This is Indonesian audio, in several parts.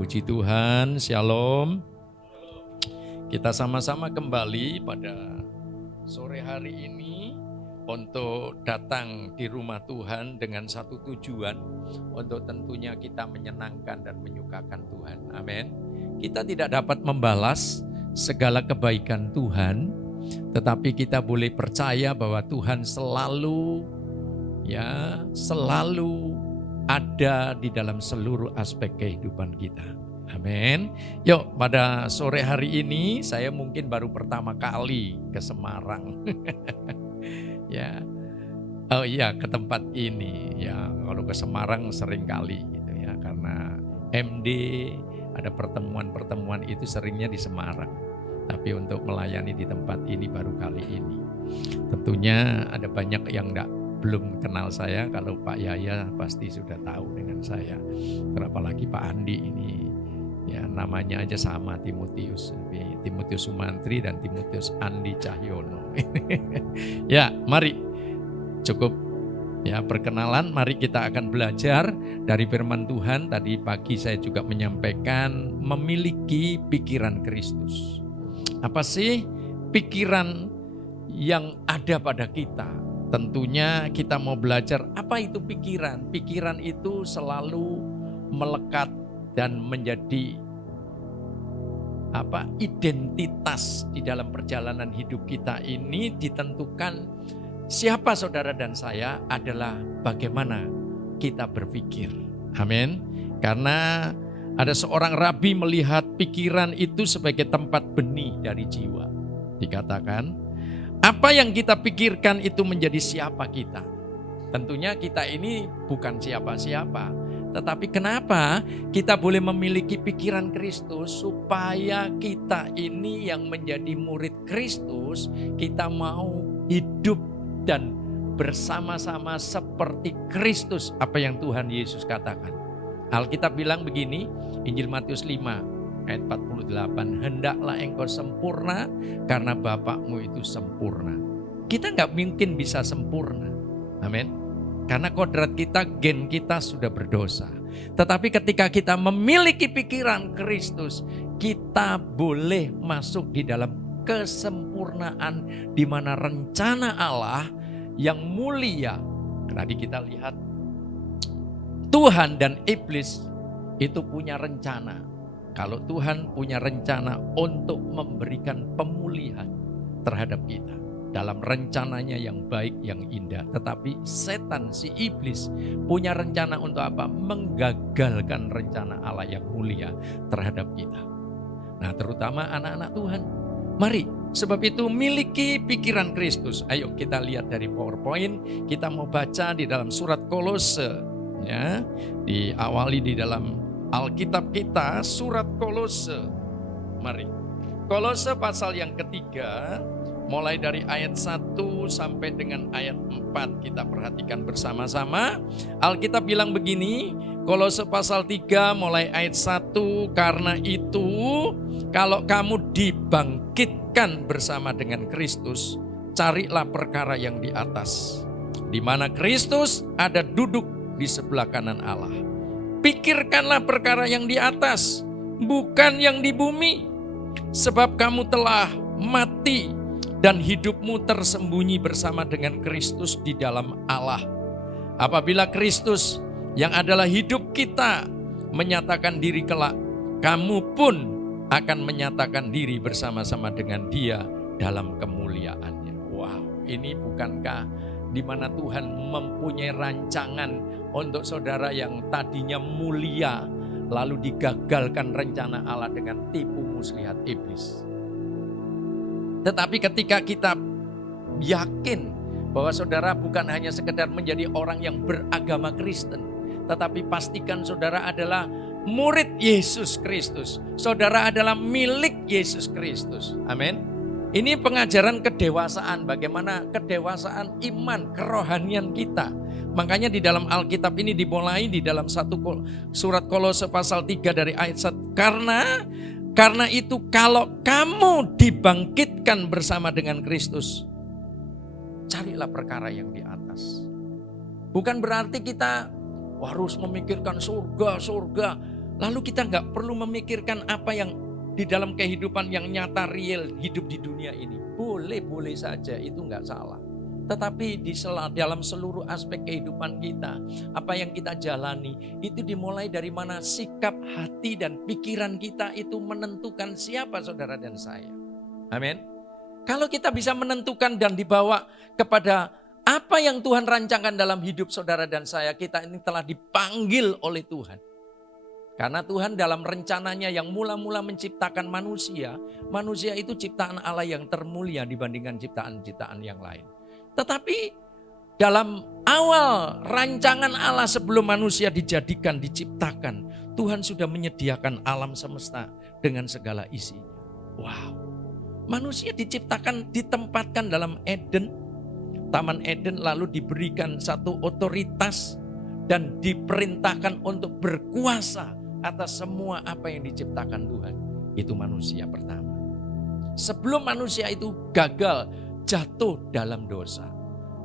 Puji Tuhan, shalom. Kita sama-sama kembali pada sore hari ini untuk datang di rumah Tuhan dengan satu tujuan, untuk tentunya kita menyenangkan dan menyukakan Tuhan. Amin. Kita tidak dapat membalas segala kebaikan Tuhan, tetapi kita boleh percaya bahwa Tuhan selalu ada di dalam seluruh aspek kehidupan kita. Amin. Yuk, pada sore hari ini saya mungkin baru pertama kali ke Semarang. Ya. Oh iya, ke tempat ini. Ya, kalau ke Semarang sering kali gitu ya, karena MD ada pertemuan-pertemuan itu seringnya di Semarang. Tapi untuk melayani di tempat ini baru kali ini. Tentunya ada banyak yang belum kenal saya. Kalau Pak Yaya pasti sudah tahu dengan saya. Apalagi Pak Andi ini, ya namanya aja sama, Timotius Sumantri dan Timotius Andi Cahyono. Ya, mari cukup ya perkenalan. Mari kita akan belajar dari firman Tuhan. Tadi pagi saya juga menyampaikan memiliki pikiran Kristus. Apa sih pikiran yang ada pada kita? Tentunya kita mau belajar apa itu pikiran. Pikiran itu selalu melekat dan menjadi identitas di dalam perjalanan hidup kita ini ditentukan siapa saudara dan saya adalah bagaimana kita berpikir. Amin. Karena ada seorang rabi melihat pikiran itu sebagai tempat benih dari jiwa. Dikatakan apa yang kita pikirkan itu menjadi siapa kita. Tentunya kita ini bukan siapa-siapa. Tetapi kenapa kita boleh memiliki pikiran Kristus, supaya kita ini yang menjadi murid Kristus, kita mau hidup dan bersama-sama seperti Kristus, apa yang Tuhan Yesus katakan. Alkitab bilang begini, Injil Matius 5 ayat 48, hendaklah engkau sempurna karena Bapakmu itu sempurna. Kita gak mungkin bisa sempurna. Amin. Karena kodrat kita, gen kita sudah berdosa. Tetapi ketika kita memiliki pikiran Kristus, kita boleh masuk di dalam kesempurnaan di mana rencana Allah yang mulia. Tadi kita lihat Tuhan dan iblis itu punya rencana. Kalau Tuhan punya rencana untuk memberikan pemulihan terhadap kita dalam rencananya yang baik, yang indah. Tetapi setan, si iblis, punya rencana untuk apa? Menggagalkan rencana Allah yang mulia terhadap kita. Nah, terutama anak-anak Tuhan. Mari, sebab itu miliki pikiran Kristus. Ayo kita lihat dari PowerPoint. Kita mau baca di dalam surat Kolose. Ya, diawali di dalam Alkitab kita, surat Kolose. Mari. Kolose pasal yang ketiga, mulai dari ayat 1 sampai dengan ayat 4 kita perhatikan bersama-sama. Alkitab bilang begini, Kolose pasal 3 mulai ayat 1, karena itu kalau kamu dibangkitkan bersama dengan Kristus, carilah perkara yang di atas, di mana Kristus ada duduk di sebelah kanan Allah. Pikirkanlah perkara yang di atas, bukan yang di bumi. Sebab kamu telah mati dan hidupmu tersembunyi bersama dengan Kristus di dalam Allah. Apabila Kristus yang adalah hidup kita menyatakan diri kelak, kamu pun akan menyatakan diri bersama-sama dengan Dia dalam kemuliaannya. Wow, ini bukankah di mana Tuhan mempunyai rancangan untuk saudara yang tadinya mulia, lalu digagalkan rencana Allah dengan tipu muslihat iblis. Tetapi ketika kita yakin bahwa saudara bukan hanya sekedar menjadi orang yang beragama Kristen, tetapi pastikan saudara adalah murid Yesus Kristus. Saudara adalah milik Yesus Kristus. Amin. Ini pengajaran kedewasaan, bagaimana kedewasaan iman, kerohanian kita. Makanya di dalam Alkitab ini dimulai di dalam surat Kolose pasal 3 dari ayat 1. Karena itu kalau kamu dibangkitkan bersama dengan Kristus, carilah perkara yang di atas. Bukan berarti kita harus memikirkan surga. Lalu kita nggak perlu memikirkan apa yang di dalam kehidupan yang nyata real hidup di dunia ini. Boleh-boleh saja, itu nggak salah. Tetapi dalam seluruh aspek kehidupan kita, apa yang kita jalani, itu dimulai dari mana sikap hati dan pikiran kita itu menentukan siapa saudara dan saya. Amin. Kalau kita bisa menentukan dan dibawa kepada apa yang Tuhan rancangkan dalam hidup saudara dan saya, kita ini telah dipanggil oleh Tuhan. Karena Tuhan dalam rencananya yang mula-mula menciptakan manusia, manusia itu ciptaan Allah yang termulia dibandingkan ciptaan-ciptaan yang lain. Tetapi dalam awal rancangan Allah sebelum manusia diciptakan, Tuhan sudah menyediakan alam semesta dengan segala isinya. Wow. Manusia diciptakan, ditempatkan dalam Eden, Taman Eden, lalu diberikan satu otoritas dan diperintahkan untuk berkuasa atas semua apa yang diciptakan Tuhan. Itu manusia pertama. Sebelum manusia itu gagal, jatuh dalam dosa.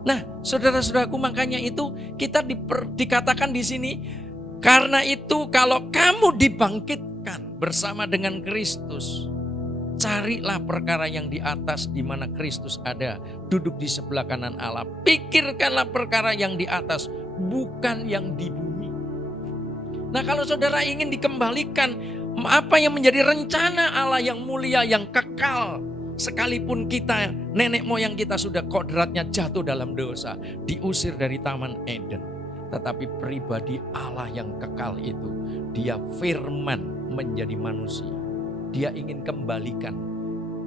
Nah, saudara-saudaraku, makanya itu kita dikatakan di sini, karena itu kalau kamu dibangkitkan bersama dengan Kristus, carilah perkara yang di atas di mana Kristus ada, duduk di sebelah kanan Allah. Pikirkanlah perkara yang di atas, bukan yang di bumi. Nah, kalau saudara ingin dikembalikan apa yang menjadi rencana Allah yang mulia, yang kekal, sekalipun kita, nenek moyang kita sudah kodratnya jatuh dalam dosa, diusir dari Taman Eden. Tetapi pribadi Allah yang kekal itu, dia firman menjadi manusia. Dia ingin kembalikan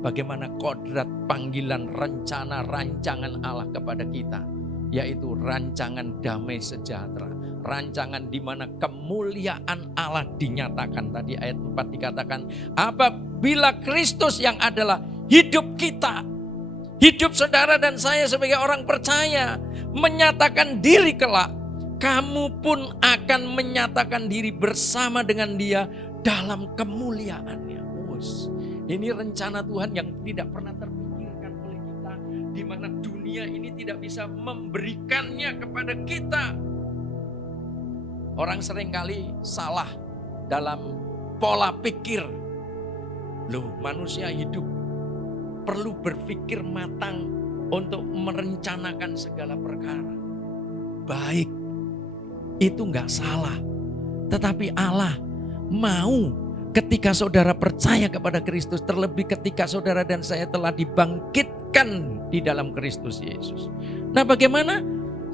bagaimana kodrat, panggilan, rencana, rancangan Allah kepada kita. Yaitu rancangan damai sejahtera. Rancangan di mana kemuliaan Allah dinyatakan. Tadi ayat 4 dikatakan, apabila Kristus yang adalah hidup kita, hidup saudara dan saya sebagai orang percaya, menyatakan diri kelak, kamu pun akan menyatakan diri bersama dengan dia dalam kemuliaannya. Ini rencana Tuhan yang tidak pernah terpikirkan oleh kita, di mana dunia ini tidak bisa memberikannya kepada kita. Orang seringkali salah dalam pola pikir. Loh, manusia hidup perlu berpikir matang untuk merencanakan segala perkara. Baik, itu enggak salah. Tetapi Allah mau ketika saudara percaya kepada Kristus, terlebih ketika saudara dan saya telah dibangkitkan di dalam Kristus Yesus. Nah, bagaimana?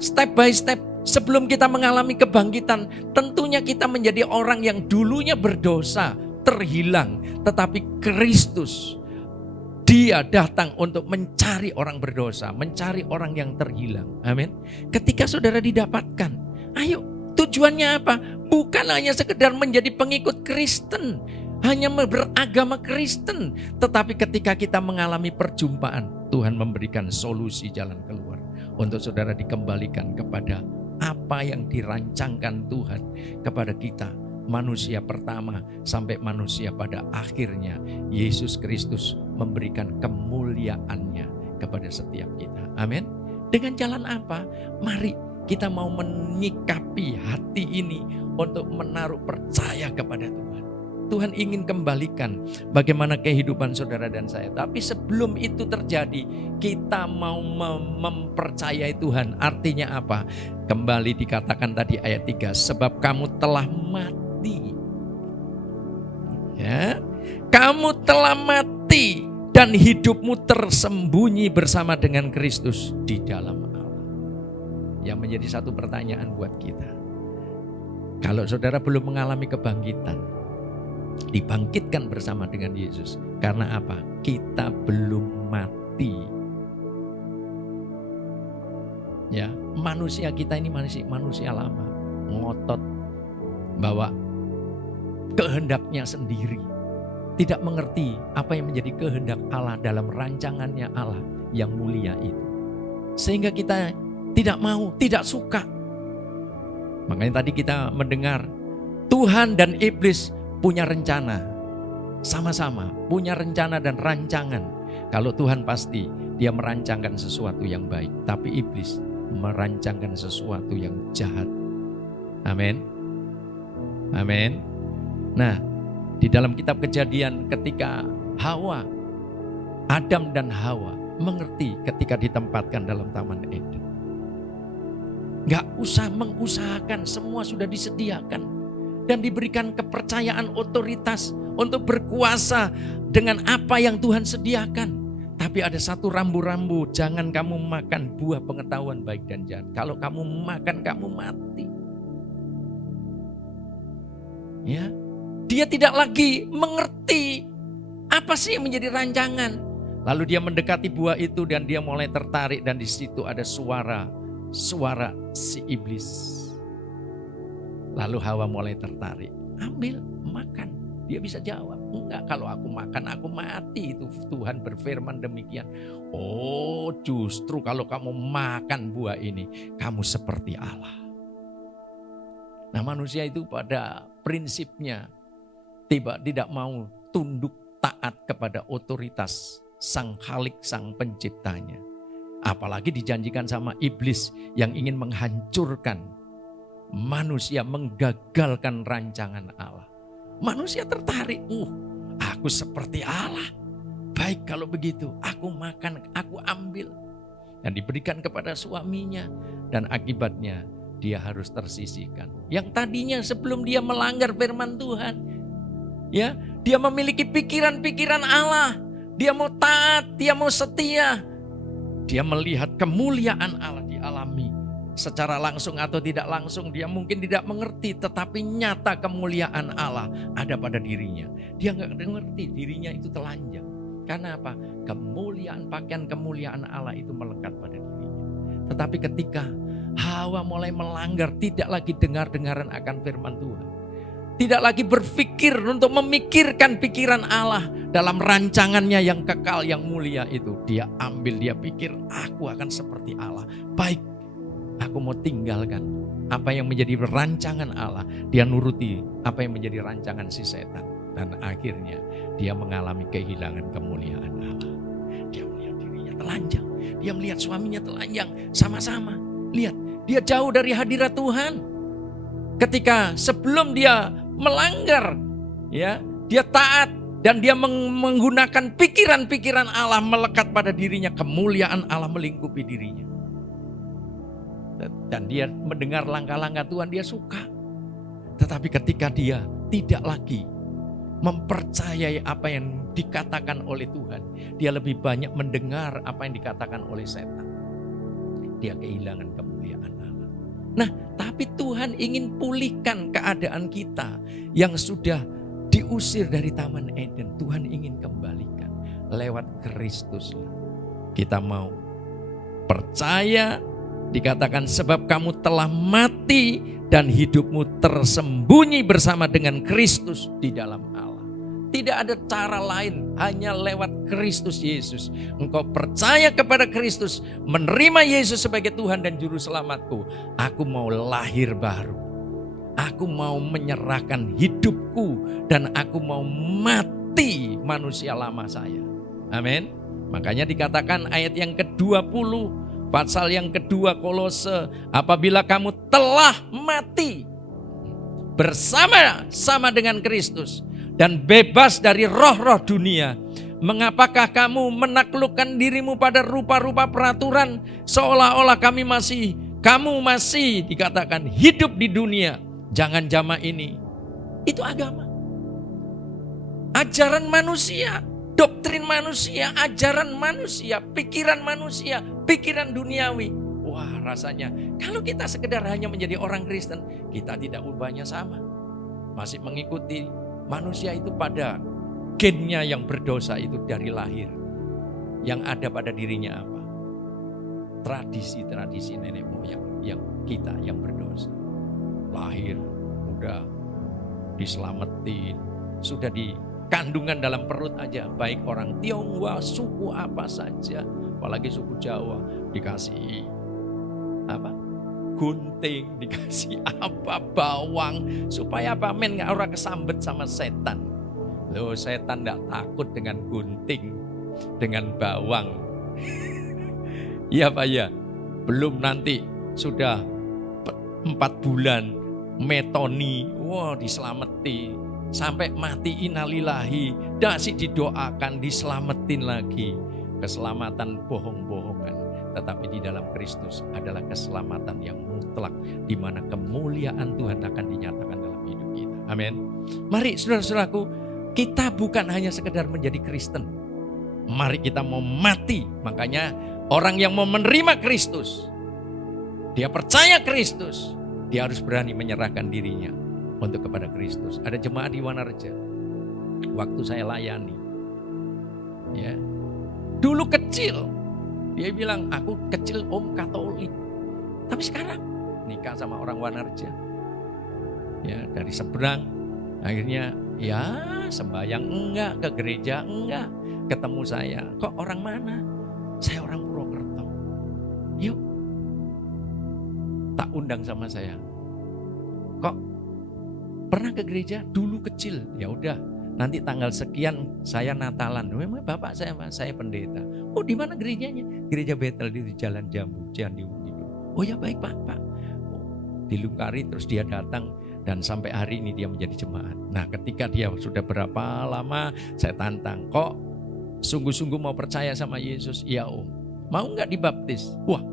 Step by step sebelum kita mengalami kebangkitan, tentunya kita menjadi orang yang dulunya berdosa, terhilang. Tetapi Kristus, dia datang untuk mencari orang berdosa, mencari orang yang terhilang. Amin. Ketika saudara didapatkan, ayo, tujuannya apa? Bukan hanya sekedar menjadi pengikut Kristen, hanya beragama Kristen. Tetapi ketika kita mengalami perjumpaan, Tuhan memberikan solusi jalan keluar. Untuk saudara dikembalikan kepada apa yang dirancangkan Tuhan kepada kita. Manusia pertama sampai manusia pada akhirnya. Yesus Kristus memberikan kemuliaannya kepada setiap kita. Amin. Dengan jalan apa? Mari kita mau menyikapi hati ini untuk menaruh percaya kepada Tuhan. Tuhan ingin kembalikan bagaimana kehidupan saudara dan saya. Tapi sebelum itu terjadi, kita mau mempercayai Tuhan. Artinya apa? Kembali dikatakan tadi ayat 3, sebab kamu telah mati. Ya, kamu telah mati dan hidupmu tersembunyi bersama dengan Kristus di dalam Allah. Yang menjadi satu pertanyaan buat kita. Kalau saudara belum mengalami kebangkitan, dibangkitkan bersama dengan Yesus. Karena apa? Kita belum mati. Ya, manusia kita ini manusia lama, ngotot, bawa kehendaknya sendiri, tidak mengerti apa yang menjadi kehendak Allah dalam rancangannya Allah yang mulia itu. Sehingga kita tidak mau, tidak suka. Makanya tadi kita mendengar Tuhan dan iblis punya rencana. Sama-sama punya rencana dan rancangan. Kalau Tuhan pasti dia merancangkan sesuatu yang baik. Tapi iblis merancangkan sesuatu yang jahat. Amin. Amin. Nah, di dalam kitab Kejadian ketika Adam dan Hawa mengerti ketika ditempatkan dalam Taman Eden. Gak usah mengusahakan, semua sudah disediakan. Dan diberikan kepercayaan otoritas untuk berkuasa dengan apa yang Tuhan sediakan. Tapi ada satu rambu-rambu, jangan kamu makan buah pengetahuan baik dan jahat. Kalau kamu makan, kamu mati. Ya, dia tidak lagi mengerti apa sih yang menjadi rancangan. Lalu dia mendekati buah itu dan dia mulai tertarik, dan di situ ada suara si iblis. Lalu Hawa mulai tertarik, ambil, makan. Dia bisa jawab, enggak, kalau aku makan aku mati. Itu Tuhan berfirman demikian. Oh, justru kalau kamu makan buah ini, kamu seperti Allah. Nah, manusia itu pada prinsipnya tidak mau tunduk taat kepada otoritas Sang Khalik, Sang Penciptanya. Apalagi dijanjikan sama iblis yang ingin menghancurkan manusia, menggagalkan rancangan Allah. Manusia tertarik, aku seperti Allah. Baik kalau begitu, aku makan, aku ambil. Dan diberikan kepada suaminya, dan akibatnya dia harus tersisihkan. Yang tadinya sebelum dia melanggar firman Tuhan, ya, dia memiliki pikiran-pikiran Allah. Dia mau taat, dia mau setia. Dia melihat kemuliaan Allah dialami. Secara langsung atau tidak langsung, dia mungkin tidak mengerti, tetapi nyata kemuliaan Allah ada pada dirinya. Dia nggak mengerti dirinya itu telanjang. Karena apa? Pakaian kemuliaan Allah itu melekat pada dirinya. Tetapi ketika Hawa mulai melanggar, tidak lagi dengar-dengaran akan firman Tuhan. Tidak lagi berpikir untuk memikirkan pikiran Allah dalam rancangannya yang kekal, yang mulia itu. Dia ambil, dia pikir, aku akan seperti Allah. Baik, aku mau tinggalkan apa yang menjadi rancangan Allah. Dia nuruti apa yang menjadi rancangan si setan. Dan akhirnya dia mengalami kehilangan kemuliaan Allah. Dia melihat dirinya telanjang. Dia melihat suaminya telanjang. Sama-sama. Lihat, dia jauh dari hadirat Tuhan. Ketika sebelum dia melanggar, ya, dia taat. Dan dia menggunakan pikiran-pikiran Allah melekat pada dirinya. Kemuliaan Allah melingkupi dirinya. Dan dia mendengar langkah-langkah Tuhan, dia suka. Tetapi ketika dia tidak lagi mempercayai apa yang dikatakan oleh Tuhan, dia lebih banyak mendengar apa yang dikatakan oleh setan. Dia kehilangan kemuliaan Allah. Nah, tapi Tuhan ingin pulihkan keadaan kita yang sudah diusir dari Taman Eden. Tuhan ingin kembalikan lewat Kristus. Kita mau percaya. Dikatakan sebab kamu telah mati dan hidupmu tersembunyi bersama dengan Kristus di dalam Allah. Tidak ada cara lain, hanya lewat Kristus Yesus. Engkau percaya kepada Kristus, menerima Yesus sebagai Tuhan dan Juru Selamatku. Aku mau lahir baru. Aku mau menyerahkan hidupku dan aku mau mati manusia lama saya. Amin. Makanya dikatakan ayat yang ke-20 pasal yang kedua Kolose, apabila kamu telah mati bersama-sama dengan Kristus dan bebas dari roh-roh dunia, mengapakah kamu menaklukkan dirimu pada rupa-rupa peraturan seolah-olah kamu masih dikatakan hidup di dunia? Jangan jamaah ini. Itu agama. Ajaran manusia, doktrin manusia, ajaran manusia, pikiran duniawi. Wah, rasanya kalau kita sekedar hanya menjadi orang Kristen, kita tidak ubahnya sama. Masih mengikuti manusia itu pada gennya yang berdosa itu dari lahir. Yang ada pada dirinya apa? Tradisi-tradisi nenek moyang yang kita yang berdosa. Lahir, udah diselamatin, sudah di kandungan dalam perut aja, baik orang Tionghoa, suku apa saja, apalagi suku Jawa, dikasih apa? Gunting, dikasih apa? Bawang, supaya apa? Men nggak orang kesambet sama setan. Loh, setan nggak takut dengan gunting, dengan bawang. Iya Pak ya, belum nanti sudah 4 bulan metoni, wah diselamati. sampai mati innalillahi, dasih didoakan, diselamatin lagi. Keselamatan bohong-bohongan, tetapi di dalam Kristus adalah keselamatan yang mutlak, di mana kemuliaan Tuhan akan dinyatakan dalam hidup kita. Amin. Mari saudara-saudaraku, kita bukan hanya sekedar menjadi Kristen. Mari kita mau mati. Makanya orang yang mau menerima Kristus, dia percaya Kristus, dia harus berani menyerahkan dirinya untuk kepada Kristus. Ada jemaat di Wanarja, waktu saya layani, ya, dulu kecil, dia bilang aku kecil om Katolik, tapi sekarang nikah sama orang Wanarja, ya, dari seberang. Akhirnya ya sembahyang enggak, ke gereja enggak, ketemu saya, kok orang mana? Saya orang Purwokerto. Yuk, tak undang sama saya. Kok pernah ke gereja? Dulu kecil. Ya udah, nanti tanggal sekian saya Natalan. Memang bapak saya pendeta. Oh, di mana gerejanya? Gereja Betel di Jalan Jambu, Cianjur. Oh ya baik pak. Oh, dilungkari, terus dia datang dan sampai hari ini dia menjadi jemaat. Nah, ketika dia sudah berapa lama, saya tantang, kok sungguh-sungguh mau percaya sama Yesus? Iya om. Mau nggak dibaptis? Wah,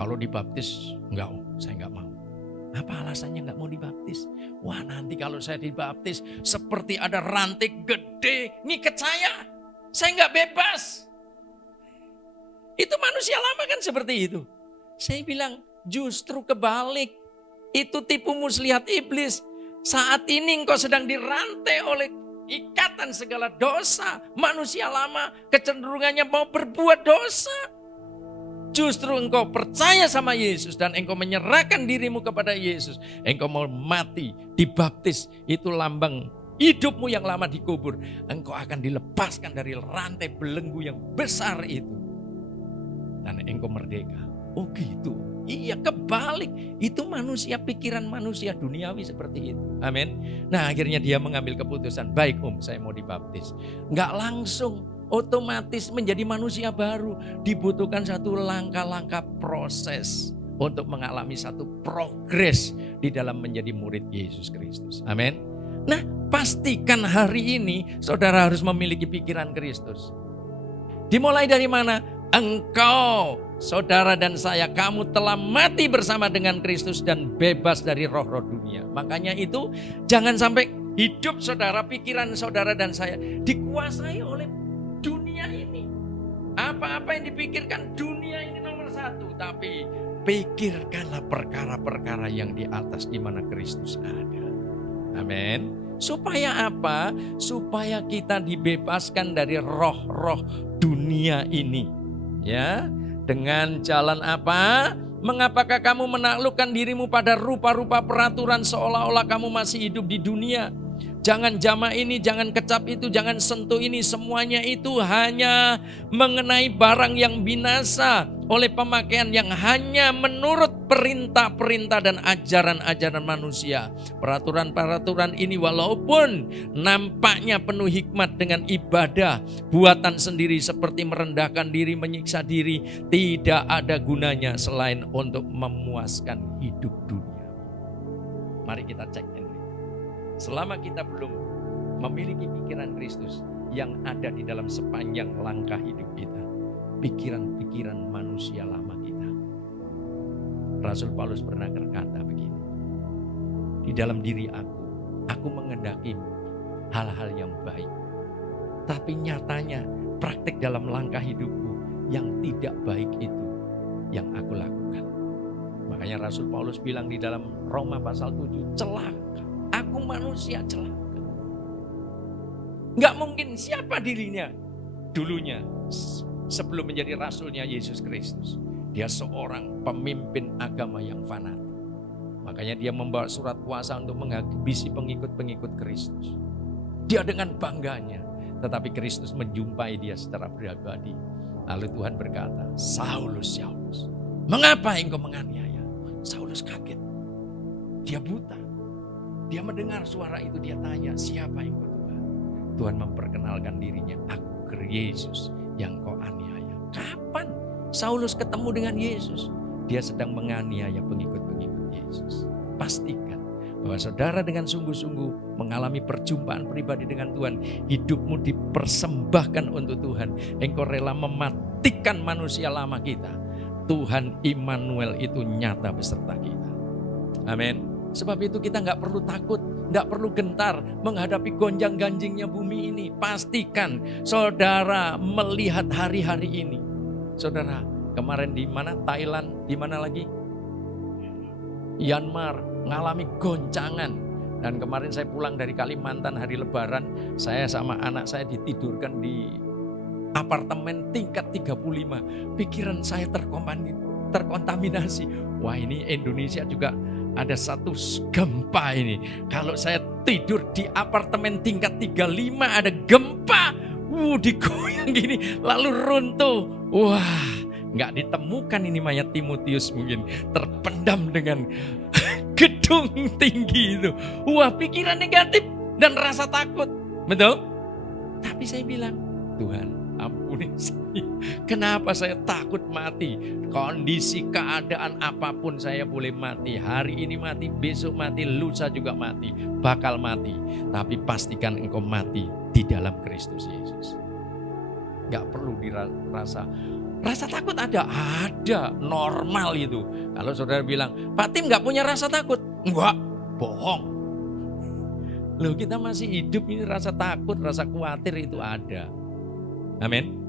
kalau dibaptis enggak om, saya nggak mau. Apa alasannya nggak mau dibaptis? Wah, nanti kalau saya dibaptis seperti ada ranting gede ngikat saya nggak bebas. Itu manusia lama kan seperti itu. Saya bilang justru kebalik. Itu tipu muslihat iblis. Saat ini engkau sedang dirantai oleh ikatan segala dosa. Manusia lama kecenderungannya mau berbuat dosa. Justru engkau percaya sama Yesus dan engkau menyerahkan dirimu kepada Yesus. Engkau mau mati, dibaptis. Itu lambang hidupmu yang lama dikubur. Engkau akan dilepaskan dari rantai belenggu yang besar itu. Dan engkau merdeka. Oh gitu. Iya, kebalik. Itu manusia, pikiran manusia duniawi seperti itu. Amin. Nah, akhirnya dia mengambil keputusan. Baik om, saya mau dibaptis. Enggak langsung otomatis menjadi manusia baru. Dibutuhkan satu langkah-langkah proses untuk mengalami satu progres di dalam menjadi murid Yesus Kristus. Amin. Nah, pastikan hari ini saudara harus memiliki pikiran Kristus. Dimulai dari mana? Engkau, saudara dan saya, kamu telah mati bersama dengan Kristus dan bebas dari roh-roh dunia. Makanya itu jangan sampai hidup saudara, pikiran saudara dan saya dikuasai oleh dunia ini. Apa-apa yang dipikirkan dunia ini nomor satu. Tapi pikirkanlah perkara-perkara yang di atas di mana Kristus ada. Amin. Supaya apa? Supaya kita dibebaskan dari roh-roh dunia ini. Ya, dengan jalan apa? Mengapakah kamu menaklukkan dirimu pada rupa-rupa peraturan seolah-olah kamu masih hidup di dunia? Jangan jama ini, jangan kecap itu, jangan sentuh ini. Semuanya itu hanya mengenai barang yang binasa oleh pemakaian yang hanya menurut perintah-perintah dan ajaran-ajaran manusia. Peraturan-peraturan ini walaupun nampaknya penuh hikmat dengan ibadah buatan sendiri seperti merendahkan diri, menyiksa diri, tidak ada gunanya selain untuk memuaskan hidup dunia. Mari kita cek. Selama kita belum memiliki pikiran Kristus yang ada di dalam sepanjang langkah hidup kita, pikiran-pikiran manusia lama kita. Rasul Paulus pernah berkata begini, di dalam diri aku mengendaki hal-hal yang baik, tapi nyatanya praktik dalam langkah hidupku yang tidak baik itu yang aku lakukan. Makanya Rasul Paulus bilang di dalam Roma pasal 7, celaka. Aku manusia celaka. Gak mungkin siapa dirinya dulunya sebelum menjadi rasulnya Yesus Kristus. Dia seorang pemimpin agama yang fanatik. Makanya dia membawa surat kuasa untuk menghabisi pengikut-pengikut Kristus. Dia dengan bangganya. Tetapi Kristus menjumpai dia secara pribadi. Lalu Tuhan berkata, Saulus, Saulus, mengapa engkau menganiaya? Saulus kaget. Dia buta. Dia mendengar suara itu, dia tanya, siapa engkau Tuhan? Tuhan memperkenalkan dirinya, aku Yesus yang kau aniaya. Kapan Saulus ketemu dengan Yesus? Dia sedang menganiaya pengikut-pengikut Yesus. Pastikan bahwa saudara dengan sungguh-sungguh mengalami perjumpaan pribadi dengan Tuhan, hidupmu dipersembahkan untuk Tuhan, engkau rela mematikan manusia lama kita, Tuhan Immanuel itu nyata beserta kita. Amin. Sebab itu kita nggak perlu takut, nggak perlu gentar menghadapi gonjang-ganjingnya bumi ini. Pastikan saudara melihat hari-hari ini. Saudara, kemarin di mana? Thailand, di mana lagi? Myanmar ngalami goncangan. Dan kemarin saya pulang dari Kalimantan hari Lebaran, saya sama anak saya ditidurkan di apartemen tingkat 35. Pikiran saya terkontaminasi. Wah, ini Indonesia juga ada satu gempa ini. Kalau saya tidur di apartemen tingkat 35 ada gempa, digoyang gini lalu runtuh. Wah, nggak ditemukan ini mayat Timotius, mungkin terpendam dengan gedung tinggi itu. Wah, pikiran negatif dan rasa takut, betul? Tapi saya bilang, Tuhan ampuni saya. Kenapa saya takut mati? Kondisi keadaan apapun saya boleh mati. Hari ini mati, besok mati, lusa juga mati. Bakal mati. Tapi pastikan engkau mati di dalam Kristus Yesus. Gak perlu dirasa. Rasa takut ada, normal itu. Kalau saudara bilang, Pak Tim gak punya rasa takut. Enggak, bohong. Loh, kita masih hidup ini rasa takut, rasa khawatir itu ada. Amin.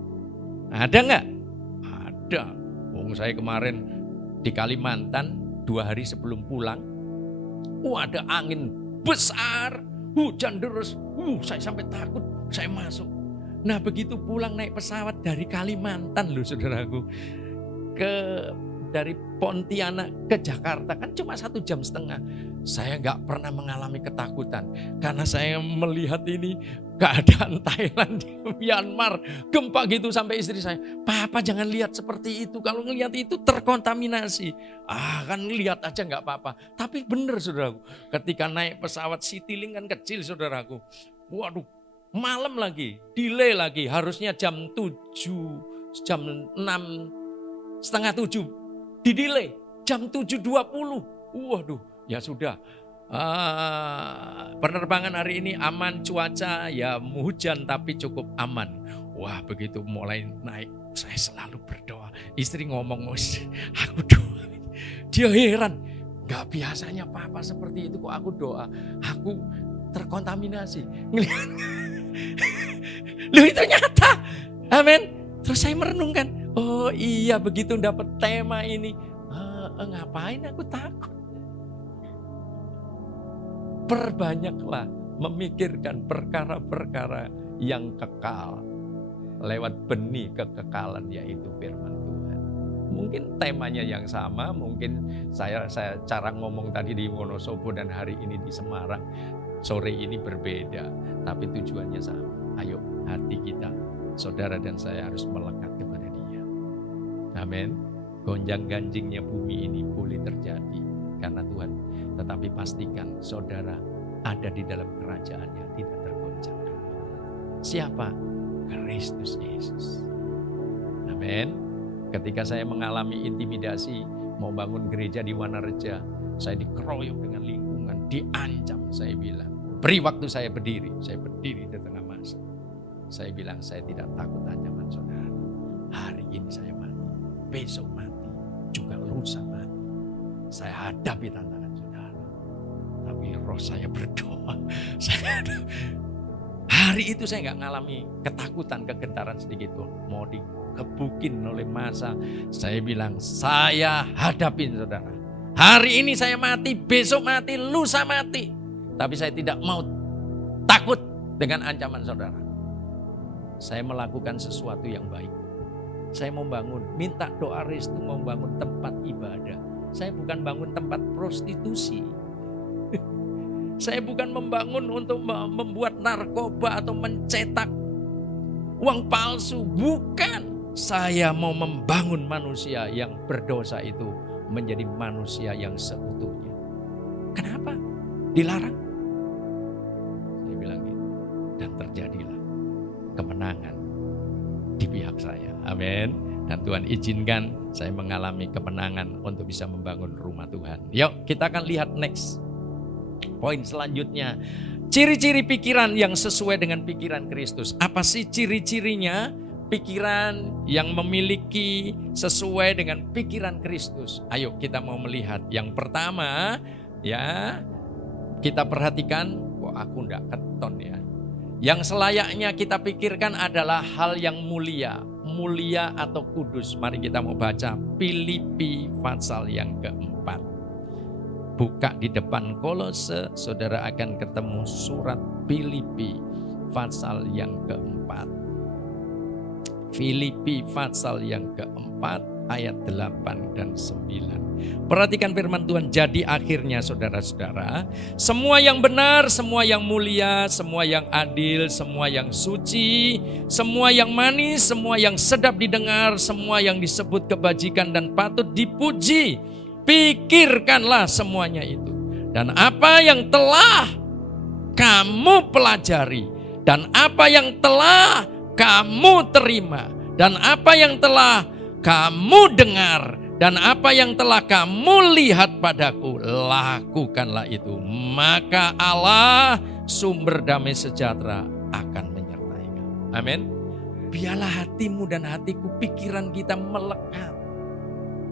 Ada nggak? Ada. Saya kemarin di Kalimantan 2 hari sebelum pulang, ada angin besar, hujan deras, saya sampai takut, saya masuk. Nah, begitu pulang naik pesawat dari Kalimantan loh saudaraku, dari Pontianak ke Jakarta kan cuma 1,5 jam. Saya nggak pernah mengalami ketakutan karena saya melihat ini keadaan Thailand, Myanmar, gempa gitu, sampai istri saya, Papa jangan lihat seperti itu, kalau ngelihat itu terkontaminasi. Kan lihat aja nggak apa-apa. Tapi benar saudaraku, ketika naik pesawat Citylink kan kecil saudaraku, waduh, malam lagi, delay lagi, harusnya jam 7, jam 6, setengah 7, didelay jam 7.20. Waduh, ya sudah. Penerbangan hari ini aman, cuaca ya hujan tapi cukup aman. Wah, begitu mulai naik, saya selalu berdoa. Istri ngomong, aku doa. Dia heran, gak biasanya Papa seperti itu, kok aku doa. Aku terkontaminasi. Loh, itu nyata. Amin. Terus saya merenungkan, oh iya begitu dapat tema ini. Ngapain aku takut? Perbanyaklah memikirkan perkara-perkara yang kekal lewat benih kekekalan, yaitu firman Tuhan. Mungkin temanya yang sama, mungkin saya cara ngomong tadi di Wonosobo dan hari ini di Semarang, sore ini berbeda, tapi tujuannya sama. Ayo, hati kita, saudara dan saya harus melekat kepada Dia. Amin. Gonjang-ganjingnya bumi ini boleh terjadi karena Tuhan, tetapi pastikan saudara ada di dalam kerajaan yang tidak tergoncangkan. Siapa? Kristus Yesus. Amin. Ketika saya mengalami intimidasi, mau bangun gereja di Wanareja, saya dikeroyok dengan lingkungan, diancam. Saya bilang, beri waktu saya berdiri. Saya berdiri di tengah masa. Saya bilang, saya tidak takut ancaman saudara. Hari ini saya mati, besok mati, juga lusa mati. Saya hadapi tantangan saudara. Tapi roh saya berdoa. Hari itu saya nggak ngalami ketakutan, kegentaran sedikit pun. Mau dikebukin oleh masa, saya bilang, saya hadapin saudara. Hari ini saya mati, besok mati, lusa mati. Tapi saya tidak mau takut dengan ancaman saudara. Saya melakukan sesuatu yang baik. Saya mau bangun, minta doa restu, mau bangun tempat ibadah. Saya bukan bangun tempat prostitusi. Saya bukan membangun untuk membuat narkoba atau mencetak uang palsu. Bukan. Saya mau membangun manusia yang berdosa itu menjadi manusia yang seutuhnya. Kenapa? Dilarang. Saya bilang gitu. Dan terjadilah kemenangan di pihak saya. Amin. Dan Tuhan izinkan saya mengalami kemenangan untuk bisa membangun rumah Tuhan. Yuk kita akan lihat next. Poin selanjutnya, ciri-ciri pikiran yang sesuai dengan pikiran Kristus. Apa sih ciri-cirinya? Pikiran yang memiliki sesuai dengan pikiran Kristus. Ayo kita mau melihat. Yang pertama, ya, kita perhatikan, aku enggak keton ya. Yang selayaknya kita pikirkan adalah hal yang mulia atau kudus. Mari kita mau baca Filipi pasal yang keempat. Buka di depan Kolose, saudara akan ketemu surat Filipi pasal yang keempat. Filipi pasal yang keempat ayat 8 dan 9. Perhatikan firman Tuhan. Jadi akhirnya saudara-saudara, semua yang benar, semua yang mulia, semua yang adil, semua yang suci, semua yang manis, semua yang sedap didengar, semua yang disebut kebajikan dan patut dipuji, pikirkanlah semuanya itu. Dan apa yang telah kamu pelajari, dan apa yang telah kamu terima, dan apa yang telah kamu dengar, dan apa yang telah kamu lihat padaku, lakukanlah itu. Maka Allah sumber damai sejahtera akan menyertai kamu. Amin. Biarlah hatimu dan hatiku, pikiran kita melekat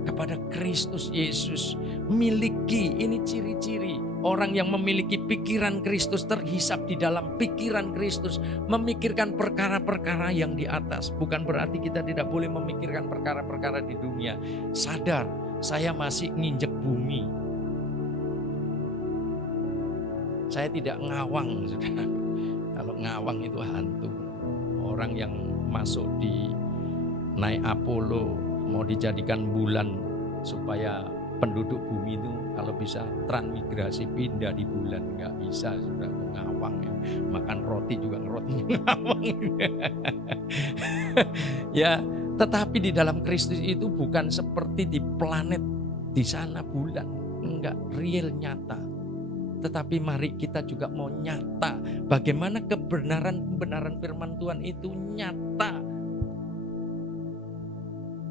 kepada Kristus Yesus. Miliki, ini ciri-ciri orang yang memiliki pikiran Kristus, terhisap di dalam pikiran Kristus, memikirkan perkara-perkara yang di atas. Bukan berarti kita tidak boleh memikirkan perkara-perkara di dunia. Sadar, saya masih nginjek bumi. Saya tidak ngawang, saudara. Kalau ngawang itu hantu. Orang yang masuk di naik Apollo, mau dijadikan bulan supaya penduduk bumi itu kalau bisa transmigrasi pindah di bulan, nggak bisa, sudah ngawang ya. Makan roti juga roti ngawang. Ya, tetapi di dalam Kristus itu bukan seperti di planet di sana bulan, enggak real nyata. Tetapi mari kita juga mau nyata bagaimana kebenaran firman Tuhan itu nyata.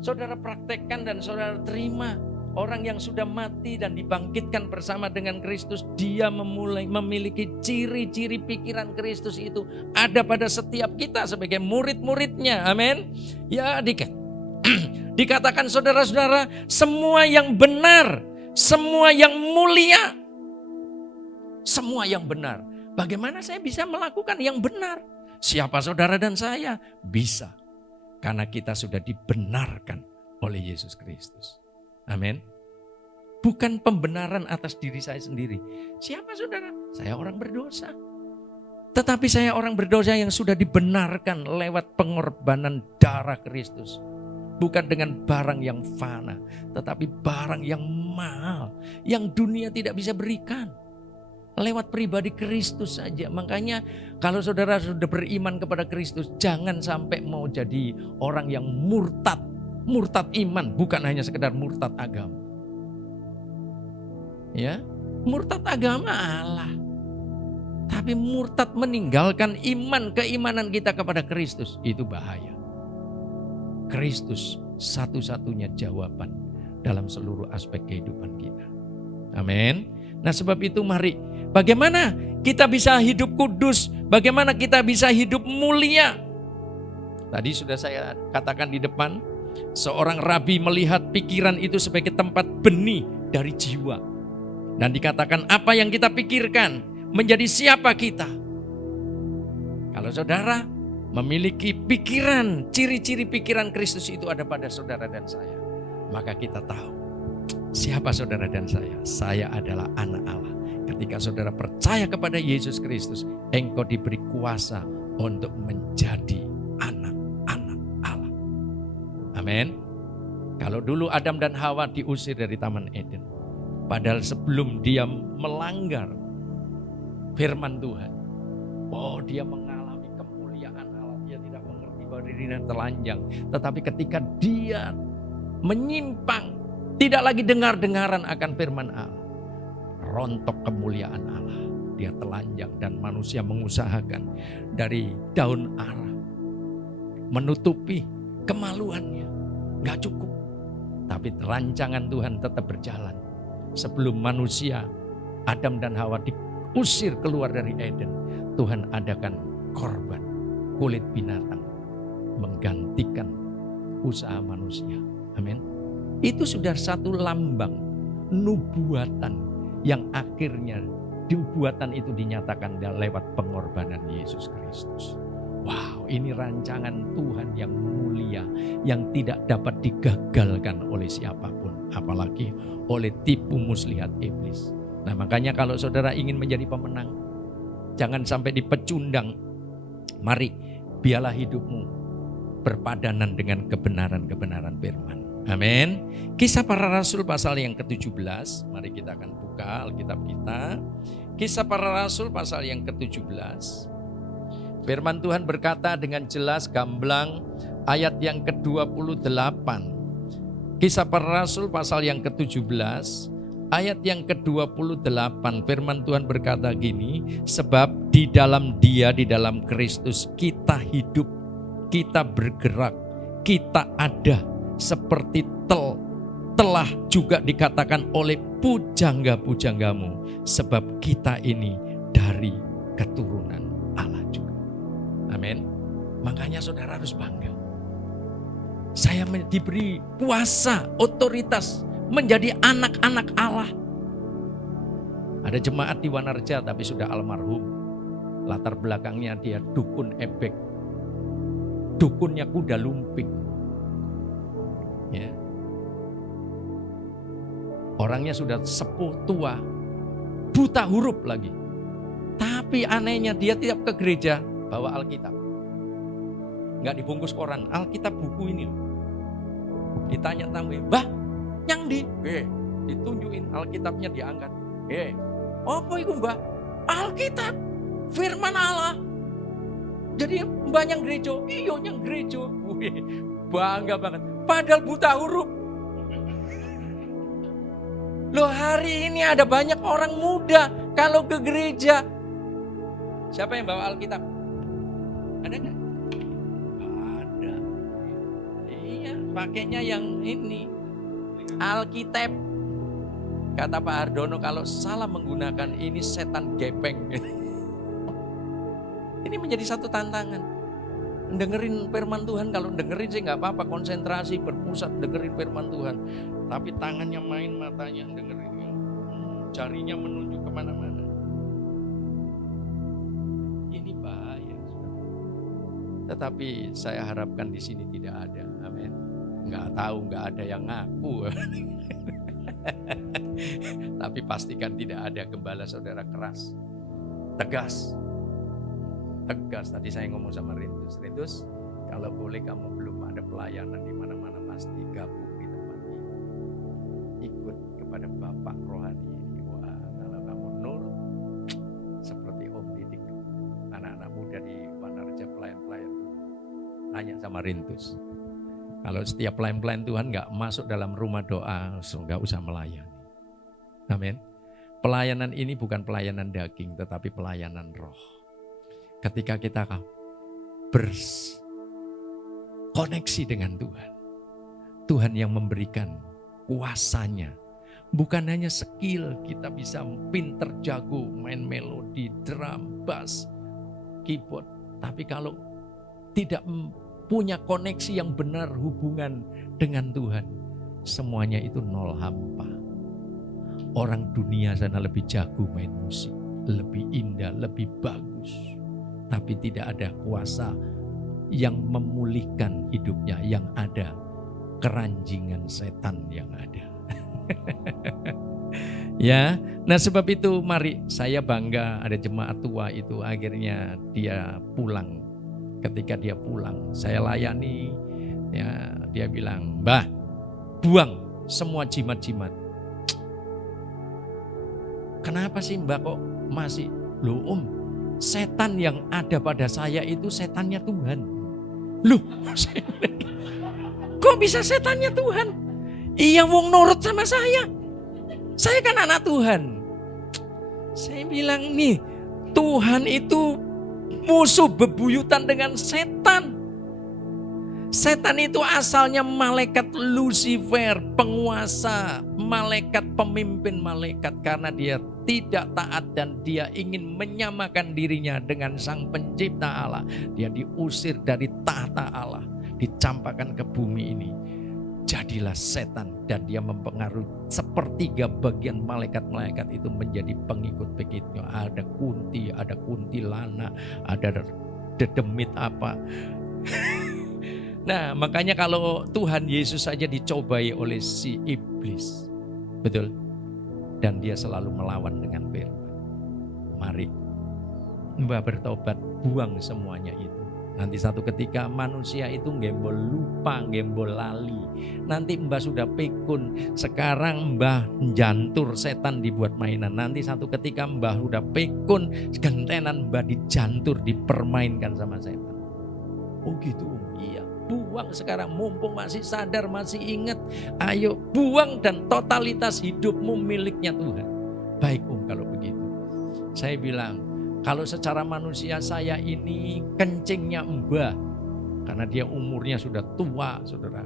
Saudara praktekkan dan saudara terima. Orang yang sudah mati dan dibangkitkan bersama dengan Kristus, dia memiliki ciri-ciri pikiran Kristus itu ada pada setiap kita sebagai murid-muridnya. Amin. Ya, dikatakan saudara-saudara, semua yang benar, semua yang mulia, semua yang benar. Bagaimana saya bisa melakukan yang benar? Siapa saudara dan saya? Bisa. Karena kita sudah dibenarkan oleh Yesus Kristus. Amin. Bukan pembenaran atas diri saya sendiri. Siapa saudara? Saya orang berdosa. Tetapi saya orang berdosa yang sudah dibenarkan lewat pengorbanan darah Kristus. Bukan dengan barang yang fana, tetapi barang yang mahal, yang dunia tidak bisa berikan. Lewat pribadi Kristus saja. Makanya kalau saudara sudah beriman kepada Kristus, jangan sampai mau jadi orang yang murtad. Murtad iman, bukan hanya sekedar murtad agama. Ya, murtad agama Allah. Tapi murtad meninggalkan keimanan kita kepada Kristus, itu bahaya. Kristus satu-satunya jawaban dalam seluruh aspek kehidupan kita. Amin. Nah, sebab itu mari, bagaimana kita bisa hidup kudus, bagaimana kita bisa hidup mulia. Tadi sudah saya katakan di depan, seorang rabi melihat pikiran itu sebagai tempat benih dari jiwa. Dan dikatakan apa yang kita pikirkan menjadi siapa kita. Kalau saudara memiliki pikiran, ciri-ciri pikiran Kristus itu ada pada saudara dan saya, maka kita tahu siapa saudara dan saya. Saya adalah anak Allah. Ketika saudara percaya kepada Yesus Kristus, engkau diberi kuasa untuk menjadi anak-anak Allah. Amin. Kalau dulu Adam dan Hawa diusir dari Taman Eden, padahal sebelum dia melanggar firman Tuhan, dia mengalami kemuliaan Allah. Dia tidak mengerti bahwa dirinya telanjang. Tetapi ketika dia menyimpang, tidak lagi dengar-dengaran akan firman Allah, rontok kemuliaan Allah. Dia telanjang dan manusia mengusahakan dari daun ara menutupi kemaluannya. Gak cukup. Tapi rancangan Tuhan tetap berjalan. Sebelum manusia, Adam dan Hawa usir keluar dari Eden, Tuhan adakan korban kulit binatang menggantikan usaha manusia. Amin. Itu sudah satu lambang nubuatan yang akhirnya nubuatan itu dinyatakan lewat pengorbanan Yesus Kristus. Wow, ini rancangan Tuhan yang mulia, yang tidak dapat digagalkan oleh siapapun, apalagi oleh tipu muslihat iblis. Nah, makanya kalau saudara ingin menjadi pemenang, jangan sampai dipecundang. Mari, biarlah hidupmu berpadanan dengan kebenaran-kebenaran firman. Amin. Kisah Para Rasul pasal yang ke-17. Mari kita akan buka Alkitab kita. Kisah Para Rasul pasal yang ke-17. Firman Tuhan berkata dengan jelas gamblang ayat yang ke-28. Kisah Para Rasul pasal yang ke-17 ayat yang ke-28. Firman Tuhan berkata gini, sebab di dalam Dia, di dalam Kristus kita hidup, kita bergerak, kita ada, seperti telah juga dikatakan oleh pujangga-pujanggamu, sebab kita ini dari keturunan Allah juga. Amin. Makanya saudara harus bangga. Saya diberi kuasa, otoritas menjadi anak-anak Allah. Ada jemaat di Wanarja tapi sudah almarhum. Latar belakangnya dia dukun ebek. Dukunnya kuda lumping. Ya. Orangnya sudah sepuh tua, buta huruf lagi. Tapi anehnya dia tiap ke gereja bawa Alkitab. Enggak dibungkus koran, Alkitab buku ini. Ditanya tamu, "Mbah, yang di?" Ditunjukin Alkitabnya diangkat. Apa itu, Mbah? Alkitab, firman Allah. Jadi Mbah yang gereja, iya yang gereja. Bangga banget. Padahal buta huruf. Loh, hari ini ada banyak orang muda kalau ke gereja. Siapa yang bawa Alkitab? Ada nggak? Ada. Iya, pakainya yang ini. Alkitab. Kata Pak Hardono, kalau salah menggunakan ini setan gepeng. Ini menjadi satu tantangan. Dengerin firman Tuhan, kalau dengerin sih nggak apa-apa, konsentrasi, berpusat dengerin firman Tuhan. Tapi tangannya main, matanya dengerin, jarinya menunjuk kemana-mana. Ini bahaya. Tetapi saya harapkan di sini tidak ada. Amin. Nggak tahu, nggak ada yang ngaku. Tapi pastikan tidak ada. Gembala saudara keras, tegas. Tadi saya ngomong sama Rintus, kalau boleh kamu belum ada pelayanan di mana-mana, pasti gabung di tempat ini. Ikut kepada Bapak rohani ini. Wah, kalau kamu nurut seperti Om Didik, anak-anak muda di Wanarja, pelayan-pelayan Tuhan. Tanya sama Rintus. Kalau setiap pelayan-pelayan Tuhan nggak masuk dalam rumah doa, nggak usah melayani. Amin. Pelayanan ini bukan pelayanan daging, tetapi pelayanan roh. Ketika kita berkoneksi dengan Tuhan, Tuhan yang memberikan kuasanya. Bukan hanya skill, kita bisa pinter jago main melodi, drum, bass, keyboard. Tapi kalau tidak punya koneksi yang benar hubungan dengan Tuhan, semuanya itu nol hampa. Orang dunia sana lebih jago main musik, lebih indah, lebih bagus. Tapi tidak ada kuasa yang memulihkan hidupnya, yang ada keranjingan setan yang ada. Ya, nah sebab itu mari, saya bangga ada jemaat tua itu akhirnya dia pulang. Ketika dia pulang, saya layani, ya dia bilang, "Mbah, buang semua jimat-jimat." Kenapa sih Mbah kok masih? Loh Om, setan yang ada pada saya itu setannya Tuhan. Loh, kok bisa setannya Tuhan? Iya, wong nurut sama saya. Saya kan anak Tuhan. Saya bilang nih, Tuhan itu musuh bebuyutan dengan setan. Setan itu asalnya malaikat Lucifer, penguasa, malaikat pemimpin malaikat, karena dia tidak taat dan dia ingin menyamakan dirinya dengan Sang Pencipta Allah, dia diusir dari tahta Allah, dicampakkan ke bumi ini. Jadilah setan dan dia mempengaruhi sepertiga bagian malaikat-malaikat itu menjadi pengikut-pengikutnya. Ada kunti, ada kuntilana, ada dedemit apa. Nah, makanya kalau Tuhan Yesus saja dicobai oleh si iblis, betul? Dan dia selalu melawan dengan firman. Mari Mbah bertobat, buang semuanya itu. Nanti satu ketika manusia itu gembol lupa, gembol lali. Nanti Mbah sudah pikun, sekarang Mbah jantur, setan dibuat mainan. Nanti satu ketika Mbah sudah pikun, gentenan Mbah dijantur, dipermainkan sama setan. Oh gitu, iya. Buang sekarang, mumpung masih sadar, masih ingat. Ayo buang dan totalitas hidupmu miliknya Tuhan. Baik kalau begitu. Saya bilang, kalau secara manusia saya ini kencingnya Mbah, karena dia umurnya sudah tua, saudara.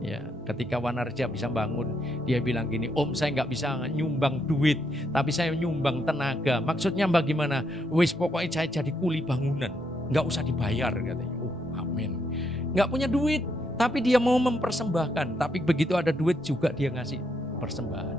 Ya, ketika Wanarja bisa bangun, dia bilang gini, Om saya nggak bisa nyumbang duit, tapi saya nyumbang tenaga. Maksudnya bagaimana? Wis pokoknya saya jadi kuli bangunan, nggak usah dibayar katanya. Oh amin. Nggak punya duit, tapi dia mau mempersembahkan. Tapi begitu ada duit juga dia ngasih persembahan.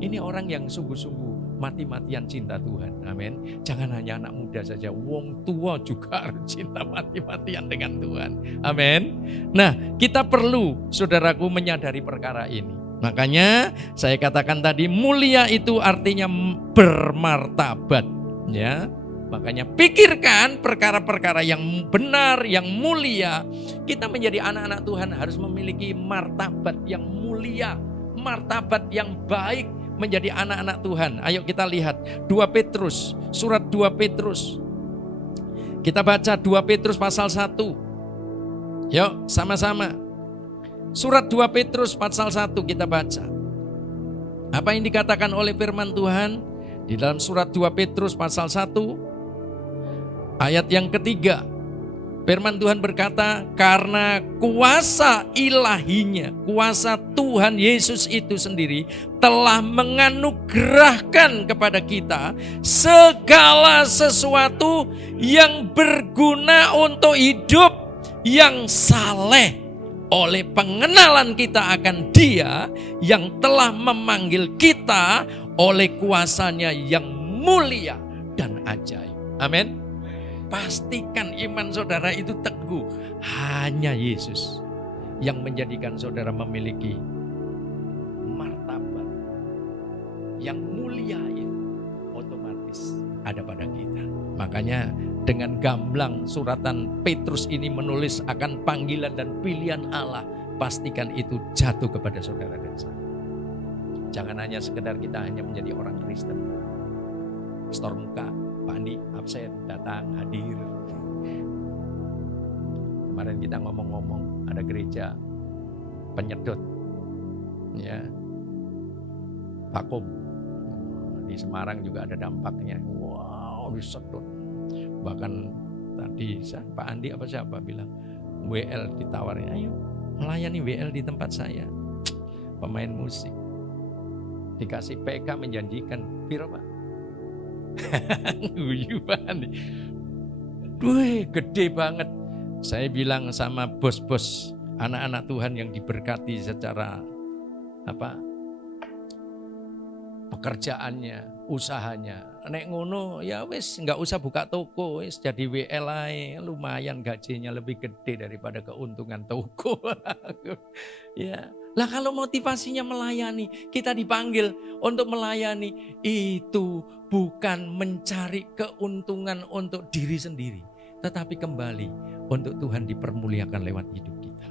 Ini orang yang sungguh-sungguh mati-matian cinta Tuhan. Amin. Jangan hanya anak muda saja, wong tua juga harus cinta mati-matian dengan Tuhan. Amin. Nah, kita perlu saudaraku menyadari perkara ini. Makanya saya katakan tadi, mulia itu artinya bermartabat, ya. Makanya pikirkan perkara-perkara yang benar, yang mulia. Kita menjadi anak-anak Tuhan harus memiliki martabat yang mulia, martabat yang baik, menjadi anak-anak Tuhan. Ayo kita lihat 2 Petrus, surat 2 Petrus. Kita baca 2 Petrus pasal 1. Yuk sama-sama. Surat 2 Petrus pasal 1 kita baca. Apa yang dikatakan oleh firman Tuhan di dalam surat 2 Petrus pasal 1 ayat yang ketiga. Firman Tuhan berkata, karena kuasa ilahinya, kuasa Tuhan Yesus itu sendiri telah menganugerahkan kepada kita segala sesuatu yang berguna untuk hidup yang saleh oleh pengenalan kita akan Dia yang telah memanggil kita oleh kuasanya yang mulia dan ajaib. Amin. Pastikan iman saudara itu teguh. Hanya Yesus yang menjadikan saudara memiliki martabat yang mulia itu otomatis ada pada kita. Makanya dengan gamblang suratan Petrus ini menulis akan panggilan dan pilihan Allah. Pastikan itu jatuh kepada saudara dan saya. Jangan hanya sekedar kita hanya menjadi orang Kristen. Store muka, Pak Andi absen, datang, hadir. Kemarin kita ngomong-ngomong, ada gereja penyedot, ya, vakum. Di Semarang juga ada dampaknya. Wow, disedot. Bahkan tadi Pak Andi apa siapa bilang, WL ditawarin, ayo melayani WL di tempat saya. Pemain musik. Dikasih PK menjanjikan, piro Pak? Guyuban. Duh, gede banget. Saya bilang sama bos-bos anak-anak Tuhan yang diberkati secara pekerjaannya, usahanya. Nek ngono ya wis enggak usah buka toko, wis jadi WL ae, lumayan gajinya lebih gede daripada keuntungan toko. Ya. Lah kalau motivasinya melayani, kita dipanggil untuk melayani, itu bukan mencari keuntungan untuk diri sendiri, tetapi kembali untuk Tuhan dipermuliakan lewat hidup kita.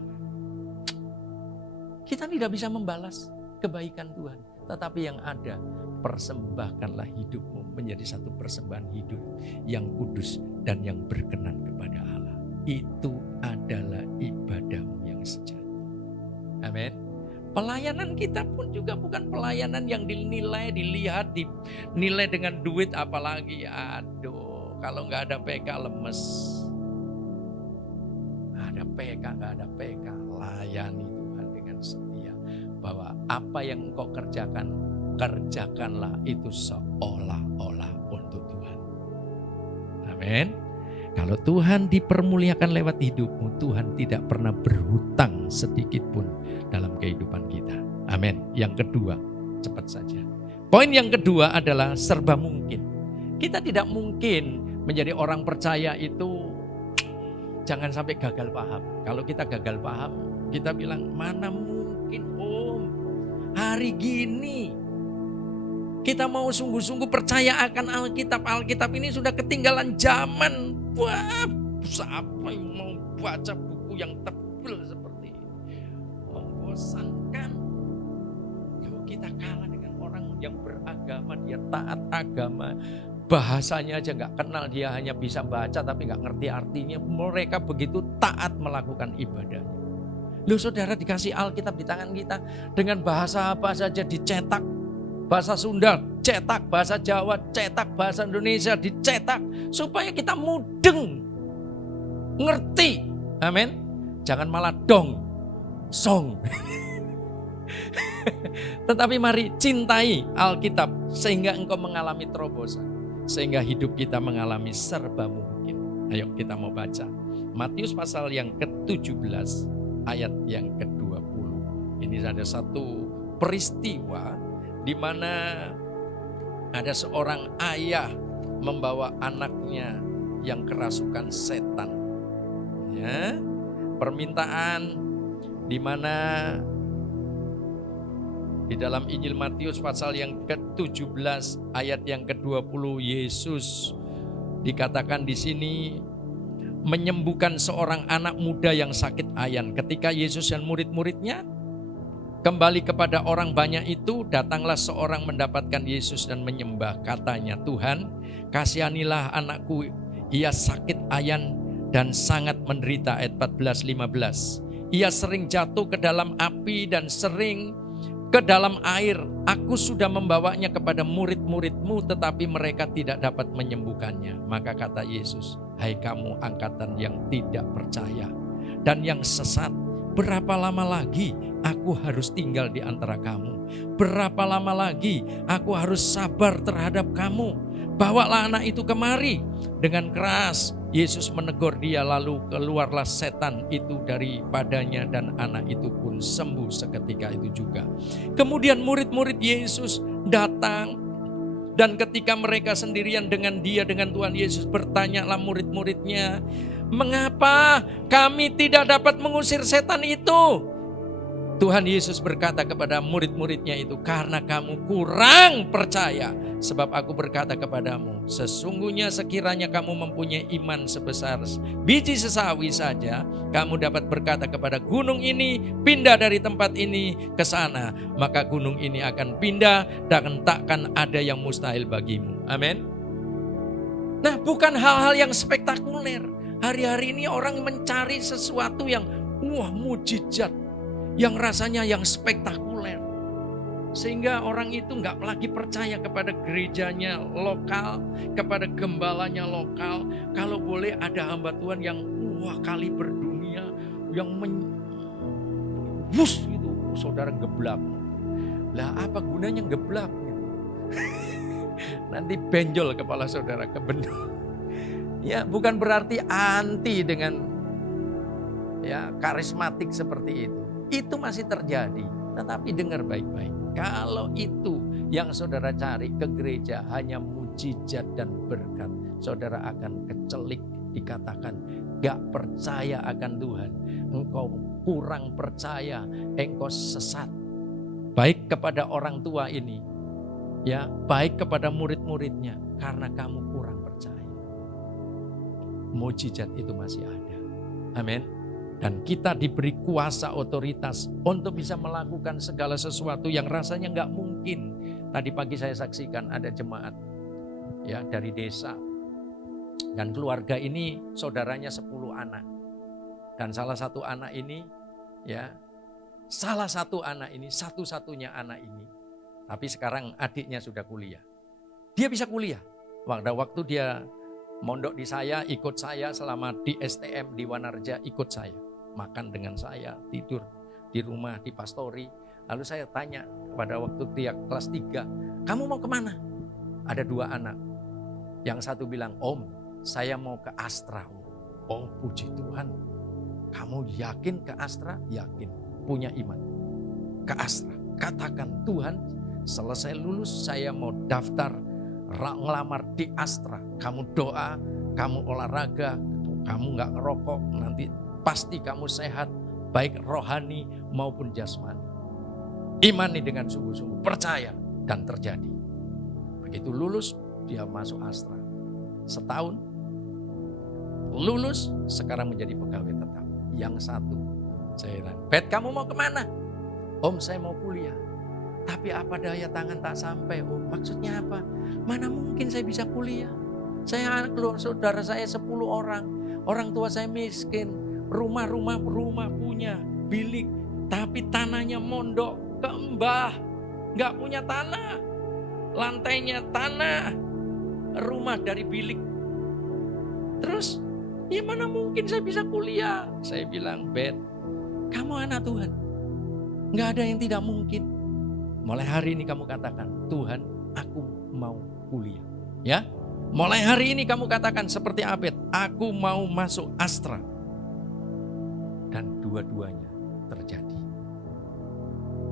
Kita tidak bisa membalas kebaikan Tuhan, tetapi yang ada, persembahkanlah hidupmu menjadi satu persembahan hidup yang kudus dan yang berkenan kepada Allah. Itu adalah ibadahmu yang sejati. Amin. Pelayanan kita pun juga bukan pelayanan yang dinilai, dilihat, dinilai dengan duit apalagi. Aduh, kalau nggak ada PK lemes. Ada PK, nggak ada PK, layani Tuhan dengan setia. Bahwa apa yang engkau kerjakan kerjakanlah itu seolah-olah untuk Tuhan. Amin. Kalau Tuhan dipermuliakan lewat hidupmu, Tuhan tidak pernah berhutang sedikit pun dalam kehidupan kita. Amin. Yang kedua, cepat saja. Poin yang kedua adalah serba mungkin. Kita tidak mungkin menjadi orang percaya itu jangan sampai gagal paham. Kalau kita gagal paham, kita bilang mana mungkin Om, hari gini kita mau sungguh-sungguh percaya akan Alkitab. Alkitab ini sudah ketinggalan zaman. Wah, siapa yang mau baca buku yang tebal seperti ini? Membosankan. Kalau kita kalah dengan orang yang beragama, dia taat agama. Bahasanya aja gak kenal, dia hanya bisa baca tapi gak ngerti artinya. Mereka begitu taat melakukan ibadahnya. Loh saudara, dikasih Alkitab di tangan kita, dengan bahasa apa saja dicetak. Bahasa Sunda cetak, bahasa Jawa cetak, bahasa Indonesia dicetak. Supaya kita mudeng, ngerti. Amin. Jangan malah dong, song. Tetapi mari cintai Alkitab sehingga engkau mengalami terobosan. Sehingga hidup kita mengalami serba mungkin. Ayo kita mau baca Matius pasal yang ke-17 ayat yang ke-20. Ini ada satu peristiwa di mana ada seorang ayah membawa anaknya yang kerasukan setan. Ya, permintaan di mana di dalam Injil Matius pasal yang ke-17 ayat yang ke-20, Yesus dikatakan di sini menyembuhkan seorang anak muda yang sakit ayan. Ketika Yesus dan murid-muridnya kembali kepada orang banyak itu, datanglah seorang mendapatkan Yesus dan menyembah. Katanya, Tuhan, kasihanilah anakku, ia sakit ayan dan sangat menderita. Ayat 14-15. Ia sering jatuh ke dalam api dan sering ke dalam air. Aku sudah membawanya kepada murid-muridmu, tetapi mereka tidak dapat menyembuhkannya. Maka kata Yesus, hai kamu angkatan yang tidak percaya dan yang sesat, berapa lama lagi aku harus tinggal di antara kamu? Berapa lama lagi aku harus sabar terhadap kamu? Bawalah anak itu kemari. Dengan keras Yesus menegur dia, lalu keluarlah setan itu daripadanya dan anak itu pun sembuh seketika itu juga. Kemudian murid-murid Yesus datang, dan ketika mereka sendirian dengan dia, dengan Tuhan Yesus, bertanyalah murid-muridnya, mengapa kami tidak dapat mengusir setan itu? Tuhan Yesus berkata kepada murid-muridnya itu, karena kamu kurang percaya. Sebab aku berkata kepadamu, sesungguhnya sekiranya kamu mempunyai iman sebesar biji sesawi saja, kamu dapat berkata kepada gunung ini, pindah dari tempat ini ke sana, maka gunung ini akan pindah dan takkan ada yang mustahil bagimu. Amin. Nah, bukan hal-hal yang spektakuler. Hari-hari ini orang mencari sesuatu yang mujizat, yang rasanya yang spektakuler. Sehingga orang itu nggak lagi percaya kepada gerejanya lokal, kepada gembalanya lokal. Kalau boleh ada hamba Tuhan yang kali berdunia, yang gitu, saudara geblak. Lah apa gunanya geblak? Gitu. Nanti benjol kepala saudara kebendur. Ya, bukan berarti anti dengan ya karismatik seperti itu. Itu masih terjadi. Tetapi dengar baik-baik. Kalau itu yang saudara cari ke gereja hanya mujizat dan berkat, saudara akan kecelik, dikatakan gak percaya akan Tuhan. Engkau kurang percaya, engkau sesat. Baik kepada orang tua ini, ya, baik kepada murid-muridnya, karena kamu kurang percaya. Mujizat itu masih ada. Amin. Dan kita diberi kuasa otoritas untuk bisa melakukan segala sesuatu yang rasanya gak mungkin. Tadi pagi saya saksikan ada jemaat ya dari desa. Dan keluarga ini saudaranya 10 anak. Dan salah satu anak ini ya, salah satu anak ini, satu-satunya anak ini. Tapi sekarang adiknya sudah kuliah. Dia bisa kuliah. Waktu dia mondok di saya, ikut saya selama di STM di Wanarja, ikut saya. Makan dengan saya, tidur di rumah, di pastori. Lalu saya tanya pada waktu dia kelas 3, kamu mau kemana? Ada 2 anak. Yang satu bilang, Om, saya mau ke Astra. Oh, puji Tuhan. Kamu yakin ke Astra? Yakin. Punya iman. Ke Astra. Katakan, Tuhan, selesai lulus saya mau daftar ngelamar di Astra. Kamu doa, kamu olahraga, kamu gak ngerokok, nanti pasti kamu sehat, baik rohani maupun jasmani. Imani dengan sungguh-sungguh, percaya, dan terjadi. Begitu lulus, dia masuk Astra. Setahun, lulus, sekarang menjadi pegawai tetap. Yang satu, saya bilang, Bet, kamu mau kemana? Om, saya mau kuliah. Tapi apa daya tangan tak sampai, Om. Maksudnya apa? Mana mungkin saya bisa kuliah? Saya keluar saudara saya 10 orang. Orang tua saya miskin. Rumah punya, bilik. Tapi tanahnya mondok ke Mbah. Gak punya tanah. Lantainya tanah. Rumah dari bilik. Terus, ya mana mungkin saya bisa kuliah? Saya bilang, Bet, kamu anak Tuhan. Gak ada yang tidak mungkin. Mulai hari ini kamu katakan, Tuhan, aku mau kuliah. Ya, mulai hari ini kamu katakan seperti Abed, aku mau masuk Astra. Dan dua-duanya terjadi.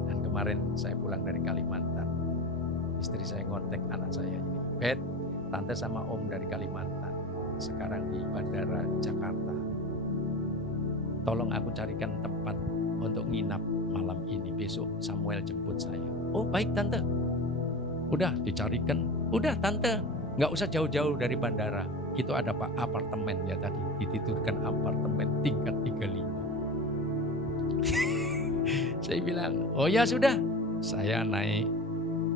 Dan kemarin saya pulang dari Kalimantan. Istri saya ngontek anak saya ini. Bet, tante sama om dari Kalimantan. Sekarang di Bandara Jakarta. Tolong aku carikan tempat untuk nginap malam ini. Besok Samuel jemput saya. Oh baik tante. Udah dicarikan. Udah tante. Gak usah jauh-jauh dari bandara. Itu ada pak apartemen ya tadi. Dititipkan apartemen tingkat 35. Saya bilang, oh ya sudah. Saya naik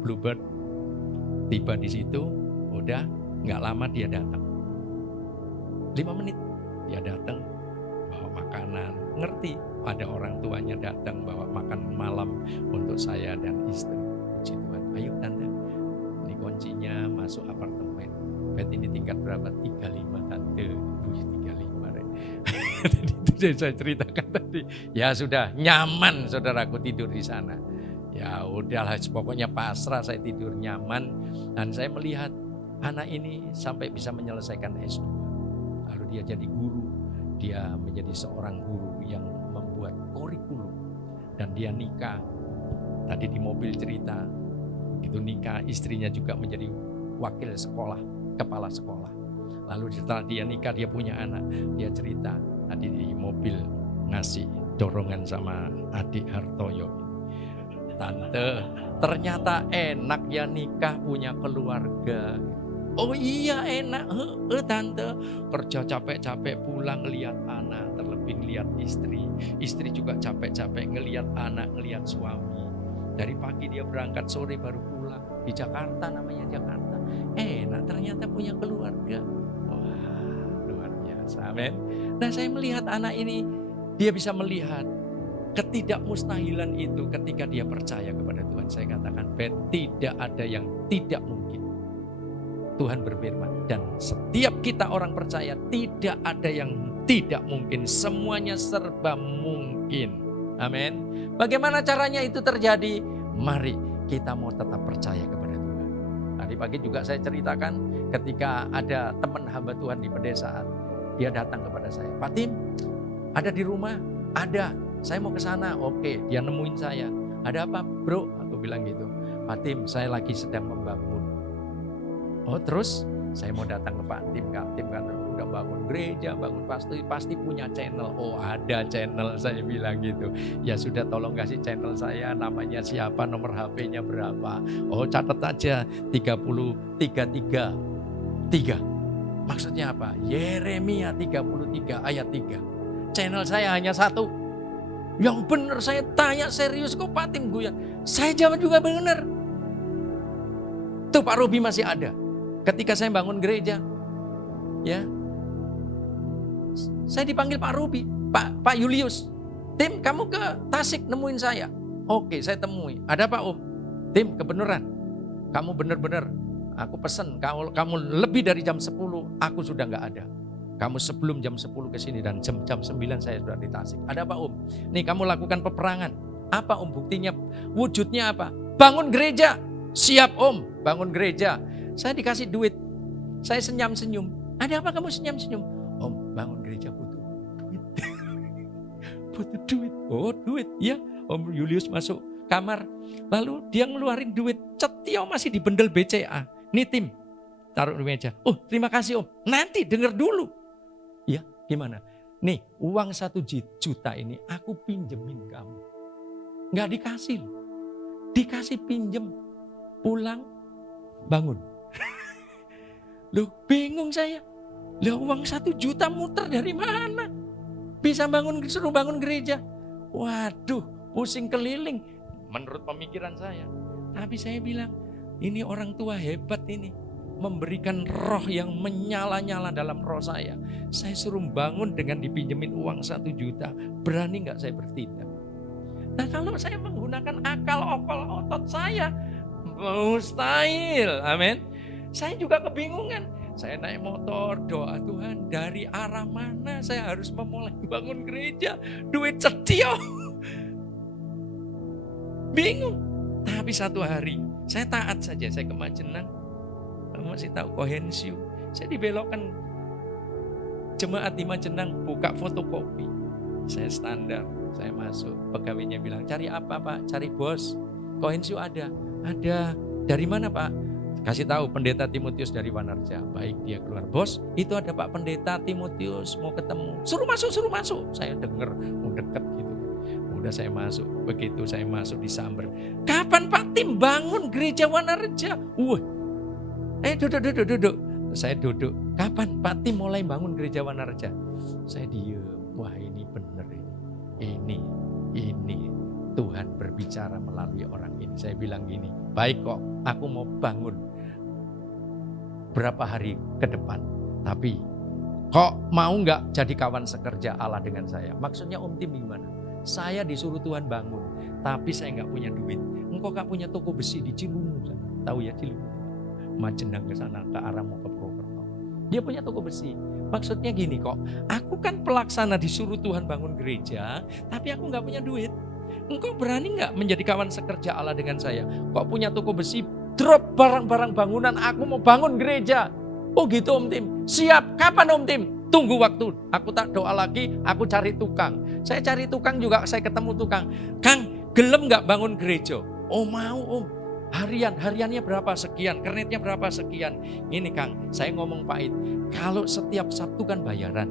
Bluebird. Tiba di situ. Udah gak lama dia datang. 5 menit dia datang. Bawa makanan. Ngerti. Ada orang tuanya datang bawa makan malam untuk saya dan istri. Puji Tuhan. Ayo tante. Ini kuncinya masuk apartemen. Bet ini tingkat berapa? 35 tante. 35. Tadi itu saya ceritakan tadi. Ya sudah nyaman saudaraku tidur di sana. Ya udahlah pokoknya pasrah saya tidur nyaman. Dan saya melihat anak ini sampai bisa menyelesaikan S2. Lalu dia jadi guru. Dia menjadi seorang guru yang membuat kurikulum dan dia nikah. Tadi di mobil cerita, itu nikah istrinya juga menjadi wakil sekolah, kepala sekolah. Lalu setelah dia nikah dia punya anak, dia cerita tadi di mobil ngasih dorongan sama adik Hartoyo. Tante, ternyata enak ya nikah punya keluarga. Oh iya enak, tante kerja capek-capek pulang ngelihat anak, terlebih ngelihat istri. Istri juga capek-capek ngelihat anak, ngelihat suami. Dari pagi dia berangkat, sore baru pulang. Di Jakarta namanya Jakarta. Enak ternyata punya keluarga. Wah luar biasa, amin. Nah saya melihat anak ini, dia bisa melihat ketidakmustahilan itu ketika dia percaya kepada Tuhan. Saya katakan, Bet, tidak ada yang tidak mungkin. Tuhan berfirman dan setiap kita orang percaya tidak ada yang tidak mungkin, semuanya serba mungkin. Amin. Bagaimana caranya itu terjadi? Mari kita mau tetap percaya kepada Tuhan. Tadi pagi juga saya ceritakan ketika ada teman hamba Tuhan di pedesaan, dia datang kepada saya, Pak Tim, ada di rumah? Ada, saya mau ke sana. Oke, dia nemuin saya. Ada apa, bro? Aku bilang gitu, Pak Tim, saya lagi sedang membangun. Oh terus saya mau datang ke Pak Tim kan udah bangun gereja, bangun pasti punya channel. Oh ada channel, saya bilang gitu. Ya sudah tolong kasih channel saya, namanya siapa, nomor HP-nya berapa. Oh catat aja 303. Maksudnya apa? Yeremia 33 ayat 3. Channel saya hanya 1. Yang benar saya tanya serius kok Pak Tim guyon. Saya jawab juga benar. Tuh Pak Robi masih ada. Ketika saya bangun gereja, ya, saya dipanggil Pak Ruby, Pak Julius, Tim kamu ke Tasik nemuin saya. Oke, saya temui. Ada apa Om? Tim kebenaran, kamu benar-benar, aku pesan kamu lebih dari jam 10, aku sudah nggak ada. Kamu sebelum jam 10 ke sini dan jam 9 saya sudah di Tasik. Ada apa Om? Nih kamu lakukan peperangan. Apa Om buktinya? Wujudnya apa? Bangun gereja. Siap Om, bangun gereja. Saya dikasih duit. Saya senyum-senyum. Ada apa kamu senyum-senyum? Om, bangun gereja butuh duit. Butuh duit. Oh, duit. Ya, Om Julius masuk kamar. Lalu dia ngeluarin duit. Cetio masih di bendel BCA. Nih Tim, taruh di meja. Oh, terima kasih Om. Nanti denger dulu. Ya, gimana? Nih, uang 1 juta ini aku pinjemin kamu. Nggak dikasih. Dikasih pinjem. Pulang, bangun. Loh, bingung saya. Loh, uang 1 juta muter dari mana? Bisa suruh bangun gereja. Waduh, pusing keliling. Menurut pemikiran saya. Tapi saya bilang, ini orang tua hebat ini. Memberikan roh yang menyala-nyala dalam roh saya. Saya suruh bangun dengan dipinjemin uang 1 juta. Berani nggak saya bertindak? Nah kalau saya menggunakan akal okol otot saya, mustahil. Amin. Saya juga kebingungan. Saya naik motor, doa Tuhan dari arah mana saya harus memulai bangun gereja. Duit setio. Bingung. Tapi satu hari saya taat saja. Saya ke Majenang. Kamu masih tahu Kohensiu. Saya dibelokkan jemaat di Majenang buka fotokopi. Saya standar, saya masuk. Pegawainya bilang, cari apa Pak? Cari bos. Kohensiu ada. Ada. Dari mana Pak? Kasih tahu pendeta Timotius dari Wanarja. Baik, dia keluar. Bos, itu ada Pak pendeta Timotius mau ketemu. Suruh masuk, suruh masuk. Saya dengar, mau deket gitu. Udah saya masuk. Begitu saya masuk disamber. Kapan Pak Tim bangun gereja Wanarja? Duduk. Saya duduk. Kapan Pak Tim mulai bangun gereja Wanarja? Saya diem. Wah ini benar ini. Ini Tuhan berbicara melalui orang ini. Saya bilang gini, baik kok aku mau bangun berapa hari ke depan. Tapi kok mau nggak jadi kawan sekerja Allah dengan saya? Maksudnya Om Tim gimana? Saya disuruh Tuhan bangun, tapi saya nggak punya duit. Engkau nggak punya toko besi di Cilungu sana. Tahu ya Cilungu? Majenang ke sana ke arah mau ke Purwokerto. Dia punya toko besi. Maksudnya gini kok, aku kan pelaksana disuruh Tuhan bangun gereja, tapi aku nggak punya duit. Engkau berani nggak menjadi kawan sekerja Allah dengan saya? Kok punya toko besi, drop barang-barang bangunan, aku mau bangun gereja. Oh gitu Om Tim, siap. Kapan Om Tim? Tunggu waktu. Aku tak doa lagi, aku cari tukang. Saya cari tukang juga, saya ketemu tukang. Kang, gelem nggak bangun gereja? Oh mau Om. Hariannya berapa sekian, kernetnya berapa sekian. Ini Kang, saya ngomong pahit. Kalau setiap Sabtu kan bayaran.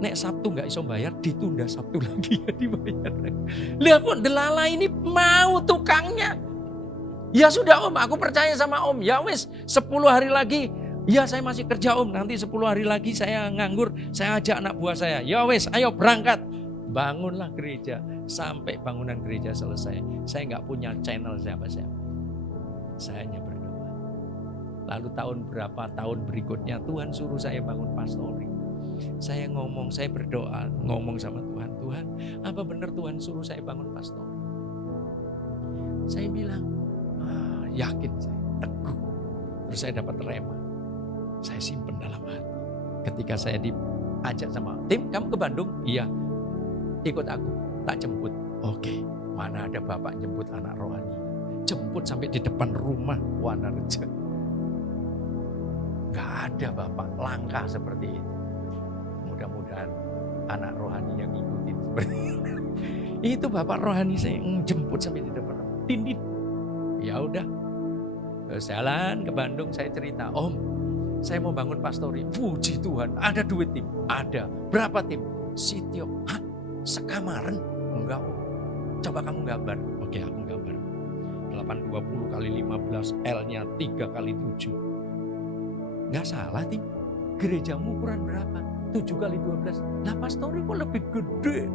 Nek Sabtu nggak iso bayar, ditunda Sabtu lagi ya dibayar. Lihat kok delala ini mau tukangnya. Ya sudah Om, aku percaya sama Om. Ya wis, 10 hari lagi. Ya saya masih kerja Om, nanti 10 hari lagi saya nganggur. Saya ajak anak buah saya. Ya wis, ayo berangkat. Bangunlah gereja. Sampai bangunan gereja selesai. Saya nggak punya channel siapa-siapa. Saya hanya berdoa. Lalu tahun berikutnya Tuhan suruh saya bangun pastori. Saya berdoa, ngomong sama Tuhan. Tuhan, apa benar Tuhan suruh saya bangun pastori? Saya bilang, yakin saya, teguh. Terus saya dapat rema. Saya simpen dalam hati. Ketika saya diajak sama Tim, kamu ke Bandung? Iya. Ikut aku, tak jemput. Oke, mana ada bapak jemput anak rohani. Jemput sampai di depan rumah Wanarja. Gak ada bapak, langkah seperti itu. Mudah-mudahan anak rohani yang ngikutin seperti itu. Itu bapak rohani saya jemput sampai di depan rumah. Din. Ya udah. Jalan ke Bandung, saya cerita, Om, saya mau bangun pastori. Puji Tuhan, ada duit Tim? Ada. Berapa Tim? Sitio. Hah? Sekamaran? Enggak Om. Coba kamu gambar. Oke, aku gambar. 820 kali 15, L-nya 3 kali 7. Enggak salah Tim. Gerejamu ukuran berapa? 7 kali 12. Nah pastori kok lebih gede.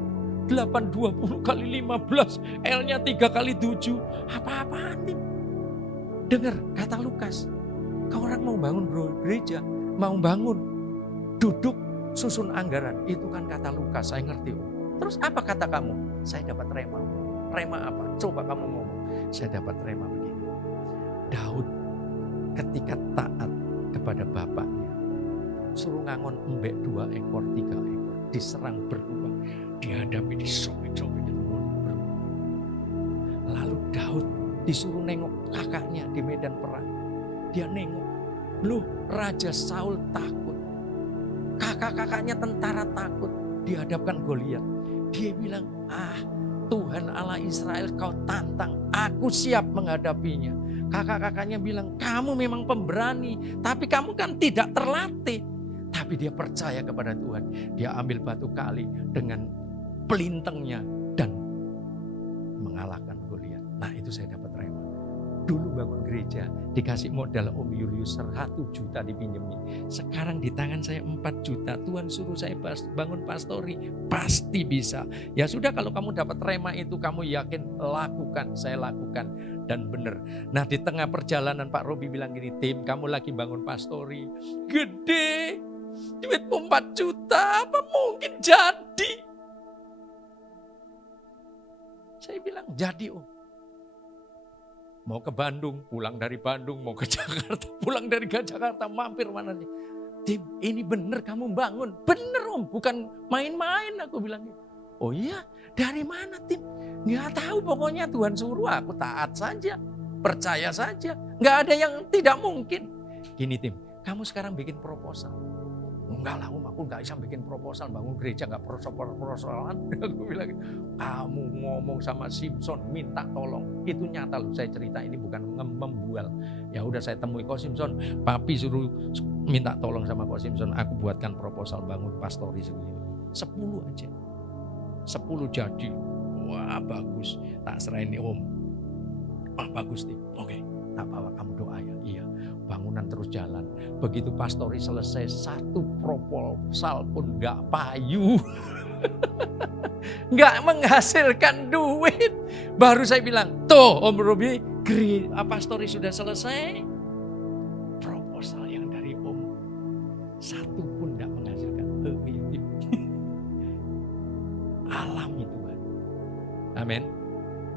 820 kali 15, L-nya 3 kali 7. Apa-apaan Tim? Dengar kata Lukas. Kau orang mau bangun gereja, mau bangun, duduk, susun anggaran. Itu kan kata Lukas, saya ngerti. Terus apa kata kamu? Saya dapat rema. Rema apa? Coba kamu ngomong. Saya dapat rema begini. Daud ketika taat kepada bapaknya, suruh ngangon embek 2 ekor, 3 ekor, diserang beruang, dihadapi, disobek-sobek, disuruh nengok kakaknya di medan perang. Dia nengok, loh Raja Saul takut. Kakak-kakaknya tentara takut dihadapkan Goliat. Dia bilang, Tuhan Allah Israel kau tantang, aku siap menghadapinya. Kakak-kakaknya bilang, kamu memang pemberani, tapi kamu kan tidak terlatih. Tapi dia percaya kepada Tuhan. Dia ambil batu kali dengan pelintengnya dan mengalahkan Goliat. Nah itu saya dapat rema. Dulu bangun gereja dikasih modal Om Julius 1 juta dipinjemi. Sekarang di tangan saya 4 juta. Tuhan suruh saya bangun pastori. Pasti bisa. Ya sudah, kalau kamu dapat rema itu kamu yakin, lakukan. Saya lakukan dan benar. Nah di tengah perjalanan Pak Robi bilang gini, Tim kamu lagi bangun pastori. Gede. Duitmu 4 juta apa mungkin jadi? Saya bilang jadi Om. Mau ke Bandung, pulang dari Bandung, mau ke Jakarta, pulang dari Jakarta, mampir mana nih. Tim, ini bener kamu bangun. Bener Om, bukan main-main aku bilang. Oh iya, dari mana Tim? Nggak tahu, pokoknya Tuhan suruh, aku taat saja, percaya saja. Nggak ada yang tidak mungkin. Gini Tim, kamu sekarang bikin proposal. Enggak lah Om, aku nggak bisa bikin proposal, bangun gereja nggak proposalan. Aku bilang, kamu ngomong sama Simpson minta tolong, itu nyata loh. Saya cerita ini bukan membual. Ya udah saya temui Ko Simpson, papi suruh minta tolong sama Ko Simpson, aku buatkan proposal bangun pastori segini. 10 aja, 10 jadi. Wah bagus, tak serahin nih Om. Bagus nih, oke, tak bawa kamu doa ya. Iya. Bangunan terus jalan. Begitu pastori selesai, 1 proposal pun gak payu. Gak menghasilkan duit. Baru saya bilang, tuh Om Robi, pastori sudah selesai. Proposal yang dari Om 1 pun gak menghasilkan. Alami Tuhan. Amin.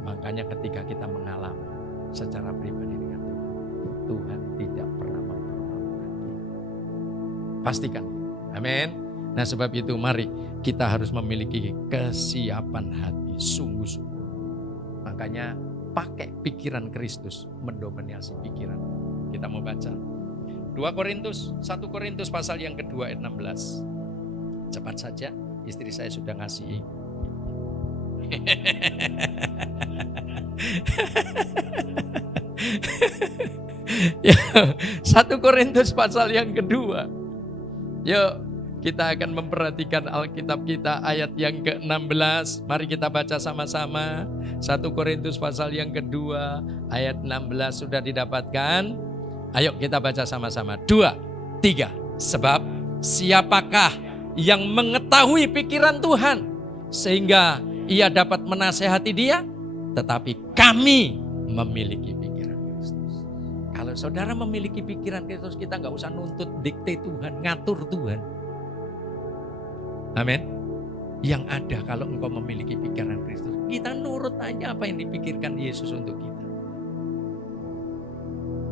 Makanya ketika kita mengalami secara pribadi dengan Tuhan tidak pernah mempermalukan kita. Pastikan. Amin. Nah sebab itu mari kita harus memiliki kesiapan hati sungguh-sungguh. Makanya pakai pikiran Kristus mendominasi pikiran. Kita mau baca 1 Korintus pasal yang kedua ayat 16. Cepat saja, istri saya sudah ngasih. 1 Korintus pasal yang kedua. Yuk kita akan memperhatikan Alkitab kita ayat yang ke-16. Mari kita baca sama-sama. 1 Korintus pasal yang kedua ayat 16 sudah didapatkan. Ayo kita baca sama-sama. 2, 3. Sebab siapakah yang mengetahui pikiran Tuhan sehingga ia dapat menasehati dia? Tetapi kami memiliki pikiran Kristus. Kalau saudara memiliki pikiran Kristus, kita gak usah nuntut dikte Tuhan, ngatur Tuhan. Amin. Yang ada kalau engkau memiliki pikiran Kristus, kita nurut aja apa yang dipikirkan Yesus untuk kita.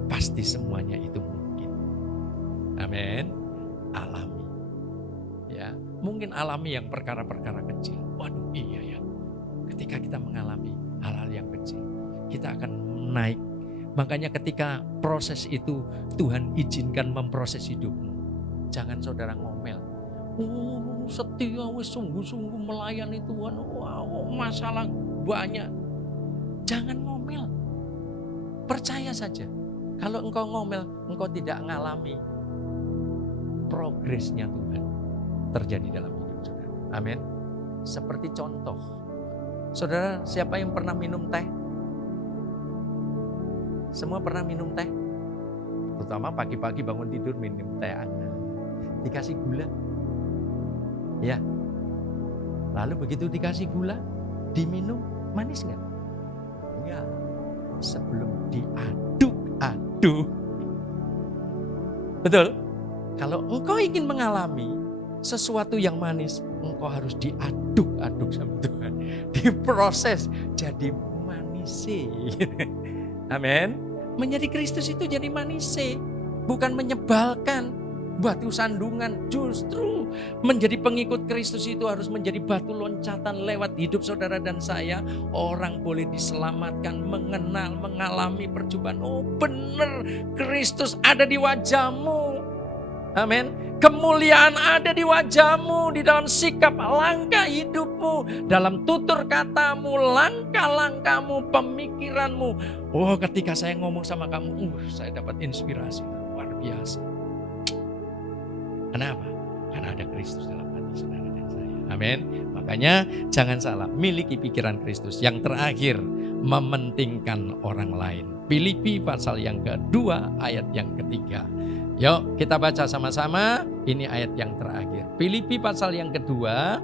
Pasti semuanya itu mungkin. Amin. Alami. Ya, mungkin alami yang perkara-perkara kecil. Waduh, iya ya. Ketika kita mengalami hal-hal yang kecil, kita akan naik. Makanya ketika proses itu Tuhan izinkan memproses hidupmu. Jangan saudara ngomel. Oh, setia wis sungguh-sungguh melayani Tuhan. Wow, masalah banyak. Jangan ngomel. Percaya saja. Kalau engkau ngomel, engkau tidak mengalami progresnya Tuhan terjadi dalam hidup saudara. Amin. Seperti contoh. Saudara, siapa yang pernah minum teh? Semua pernah minum teh? Terutama pagi-pagi bangun tidur minum teh hangat. Dikasih gula. Ya. Lalu begitu dikasih gula, diminum, manis nggak? Enggak. Sebelum diaduk-aduk. Betul? Kalau engkau ingin mengalami sesuatu yang manis, engkau harus diaduk-aduk sama Tuhan. Diproses jadi manis. Amin. Menjadi Kristus itu jadi manis, bukan menyebalkan. batu sandungan. Justru menjadi pengikut Kristus itu harus menjadi batu loncatan lewat hidup saudara dan saya. Orang boleh diselamatkan, mengenal, mengalami percobaan. Oh benar, Kristus ada di wajahmu. Amin. Kemuliaan ada di wajahmu, di dalam sikap langkah hidupmu, dalam tutur katamu, langkah-langkahmu, pemikiranmu. Oh ketika saya ngomong sama kamu, saya dapat inspirasi luar biasa. Kenapa? Karena ada Kristus dalam hati saudara dan saya. Amin. Makanya jangan salah, miliki pikiran Kristus. Yang terakhir, mementingkan orang lain. Filipi pasal yang kedua, ayat yang ketiga. Yuk kita baca sama-sama, ini ayat yang terakhir. Filipi pasal yang kedua,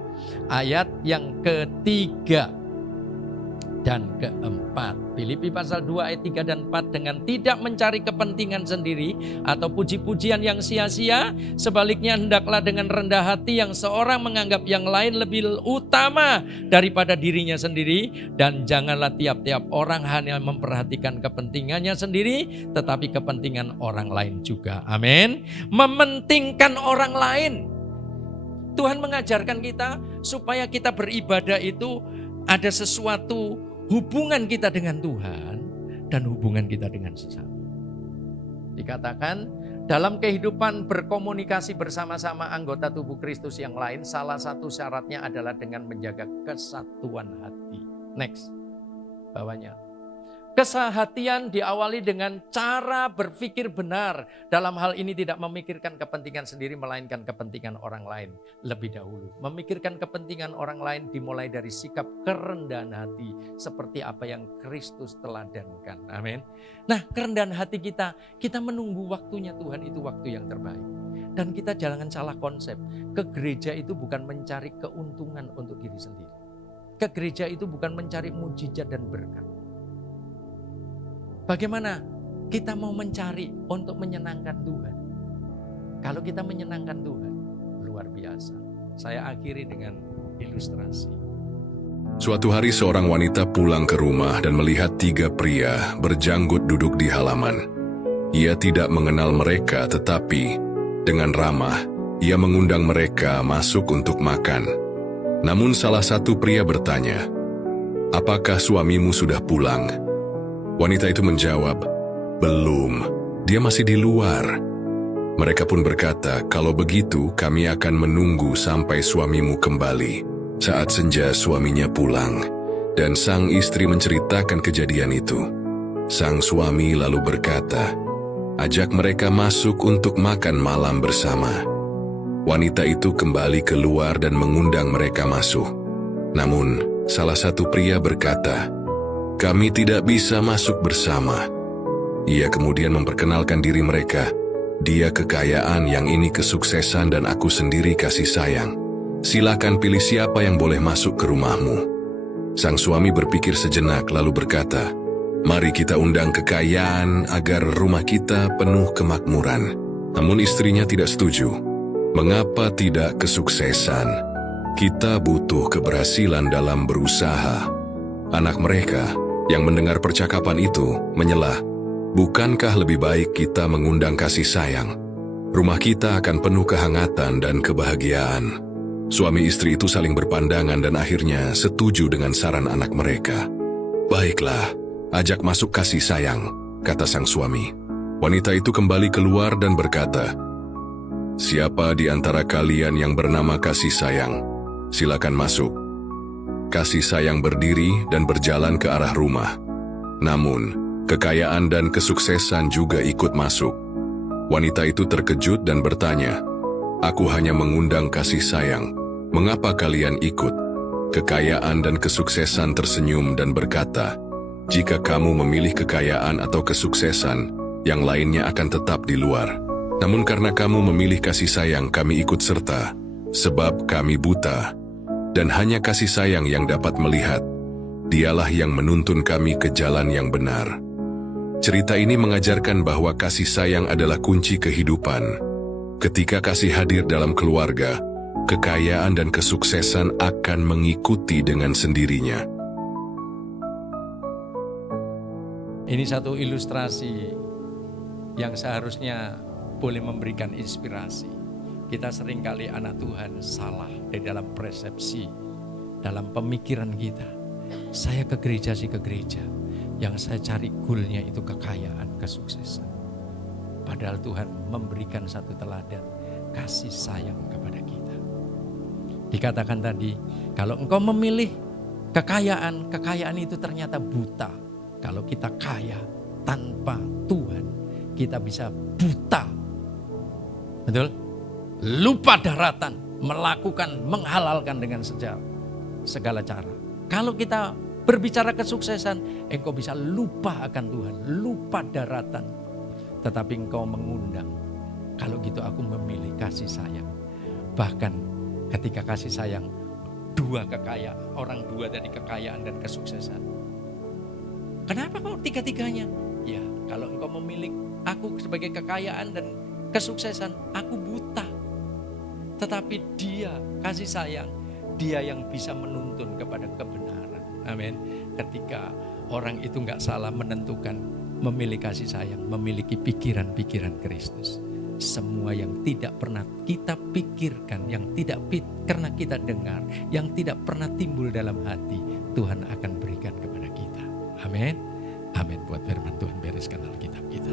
ayat yang ketiga dan keempat. Filipi pasal 2 ayat 3 dan 4. Dengan tidak mencari kepentingan sendiri atau puji-pujian yang sia-sia, sebaliknya hendaklah dengan rendah hati yang seorang menganggap yang lain lebih utama daripada dirinya sendiri. Dan janganlah tiap-tiap orang hanya memperhatikan kepentingannya sendiri, tetapi kepentingan orang lain juga. Amin. Mementingkan orang lain. Tuhan mengajarkan kita supaya kita beribadah itu ada sesuatu hubungan kita dengan Tuhan dan hubungan kita dengan sesama. Dikatakan dalam kehidupan berkomunikasi bersama-sama anggota tubuh Kristus yang lain, salah satu syaratnya adalah dengan menjaga kesatuan hati. Next, bawahnya. Kesehatian diawali dengan cara berpikir benar. Dalam hal ini tidak memikirkan kepentingan sendiri melainkan kepentingan orang lain lebih dahulu. Memikirkan kepentingan orang lain dimulai dari sikap kerendahan hati seperti apa yang Kristus teladankan. Amin. Nah, kerendahan hati kita menunggu waktunya Tuhan itu waktu yang terbaik. Dan kita jangan salah konsep. Ke gereja itu bukan mencari keuntungan untuk diri sendiri. Ke gereja itu bukan mencari mujizat dan berkat. Bagaimana kita mau mencari untuk menyenangkan Tuhan? Kalau kita menyenangkan Tuhan, luar biasa. Saya akhiri dengan ilustrasi. Suatu hari seorang wanita pulang ke rumah dan melihat 3 pria berjanggut duduk di halaman. Ia tidak mengenal mereka, tetapi dengan ramah ia mengundang mereka masuk untuk makan. Namun salah satu pria bertanya, "Apakah suamimu sudah pulang?" Wanita itu menjawab, "Belum, dia masih di luar." Mereka pun berkata, "Kalau begitu kami akan menunggu sampai suamimu kembali." Saat senja suaminya pulang, dan sang istri menceritakan kejadian itu. Sang suami lalu berkata, "Ajak mereka masuk untuk makan malam bersama." Wanita itu kembali keluar dan mengundang mereka masuk. Namun, salah satu pria berkata, "Kami tidak bisa masuk bersama." Ia kemudian memperkenalkan diri mereka. "Dia kekayaan, yang ini kesuksesan, dan aku sendiri kasih sayang. Silakan pilih siapa yang boleh masuk ke rumahmu." Sang suami berpikir sejenak lalu berkata, "Mari kita undang kekayaan agar rumah kita penuh kemakmuran." Namun istrinya tidak setuju. "Mengapa tidak kesuksesan? Kita butuh keberhasilan dalam berusaha." Anak mereka yang mendengar percakapan itu menyela, "Bukankah lebih baik kita mengundang kasih sayang? Rumah kita akan penuh kehangatan dan kebahagiaan." Suami istri itu saling berpandangan dan akhirnya setuju dengan saran anak mereka. "Baiklah, ajak masuk kasih sayang," kata sang suami. Wanita itu kembali keluar dan berkata, "Siapa di antara kalian yang bernama kasih sayang? Silakan masuk." Kasih sayang berdiri dan berjalan ke arah rumah. Namun, kekayaan dan kesuksesan juga ikut masuk. Wanita itu terkejut dan bertanya, "Aku hanya mengundang kasih sayang. Mengapa kalian ikut?" Kekayaan dan kesuksesan tersenyum dan berkata, "Jika kamu memilih kekayaan atau kesuksesan, yang lainnya akan tetap di luar. Namun karena kamu memilih kasih sayang, kami ikut serta, sebab kami buta. Dan hanya kasih sayang yang dapat melihat. Dialah yang menuntun kami ke jalan yang benar." Cerita ini mengajarkan bahwa kasih sayang adalah kunci kehidupan. Ketika kasih hadir dalam keluarga, kekayaan dan kesuksesan akan mengikuti dengan sendirinya. Ini satu ilustrasi yang seharusnya boleh memberikan inspirasi. Kita seringkali anak Tuhan salah di dalam persepsi, dalam pemikiran kita. Saya ke gereja sih ke gereja, yang saya cari goalnya itu kekayaan, kesuksesan. Padahal Tuhan memberikan satu teladan, kasih sayang kepada kita. Dikatakan tadi, kalau engkau memilih kekayaan, kekayaan itu ternyata buta. Kalau kita kaya tanpa Tuhan, kita bisa buta. Betul? Lupa daratan, melakukan, menghalalkan dengan segala cara. Kalau kita berbicara kesuksesan, engkau bisa lupa akan Tuhan, lupa daratan. Tetapi engkau mengundang, kalau gitu aku memilih kasih sayang. Bahkan ketika kasih sayang, orang dua dari kekayaan dan kesuksesan. Kenapa kok tiga-tiganya? Ya, kalau engkau memilih aku sebagai kekayaan dan kesuksesan, aku buta. Tetapi dia kasih sayang, dia yang bisa menuntun kepada kebenaran. Amin. Ketika orang itu enggak salah menentukan, memilih kasih sayang, memiliki pikiran-pikiran Kristus. Semua yang tidak pernah kita pikirkan, yang tidak pernah kita dengar, yang tidak pernah timbul dalam hati, Tuhan akan berikan kepada kita. Amin. Amin. Buat firman Tuhan, bereskan Alkitab kita.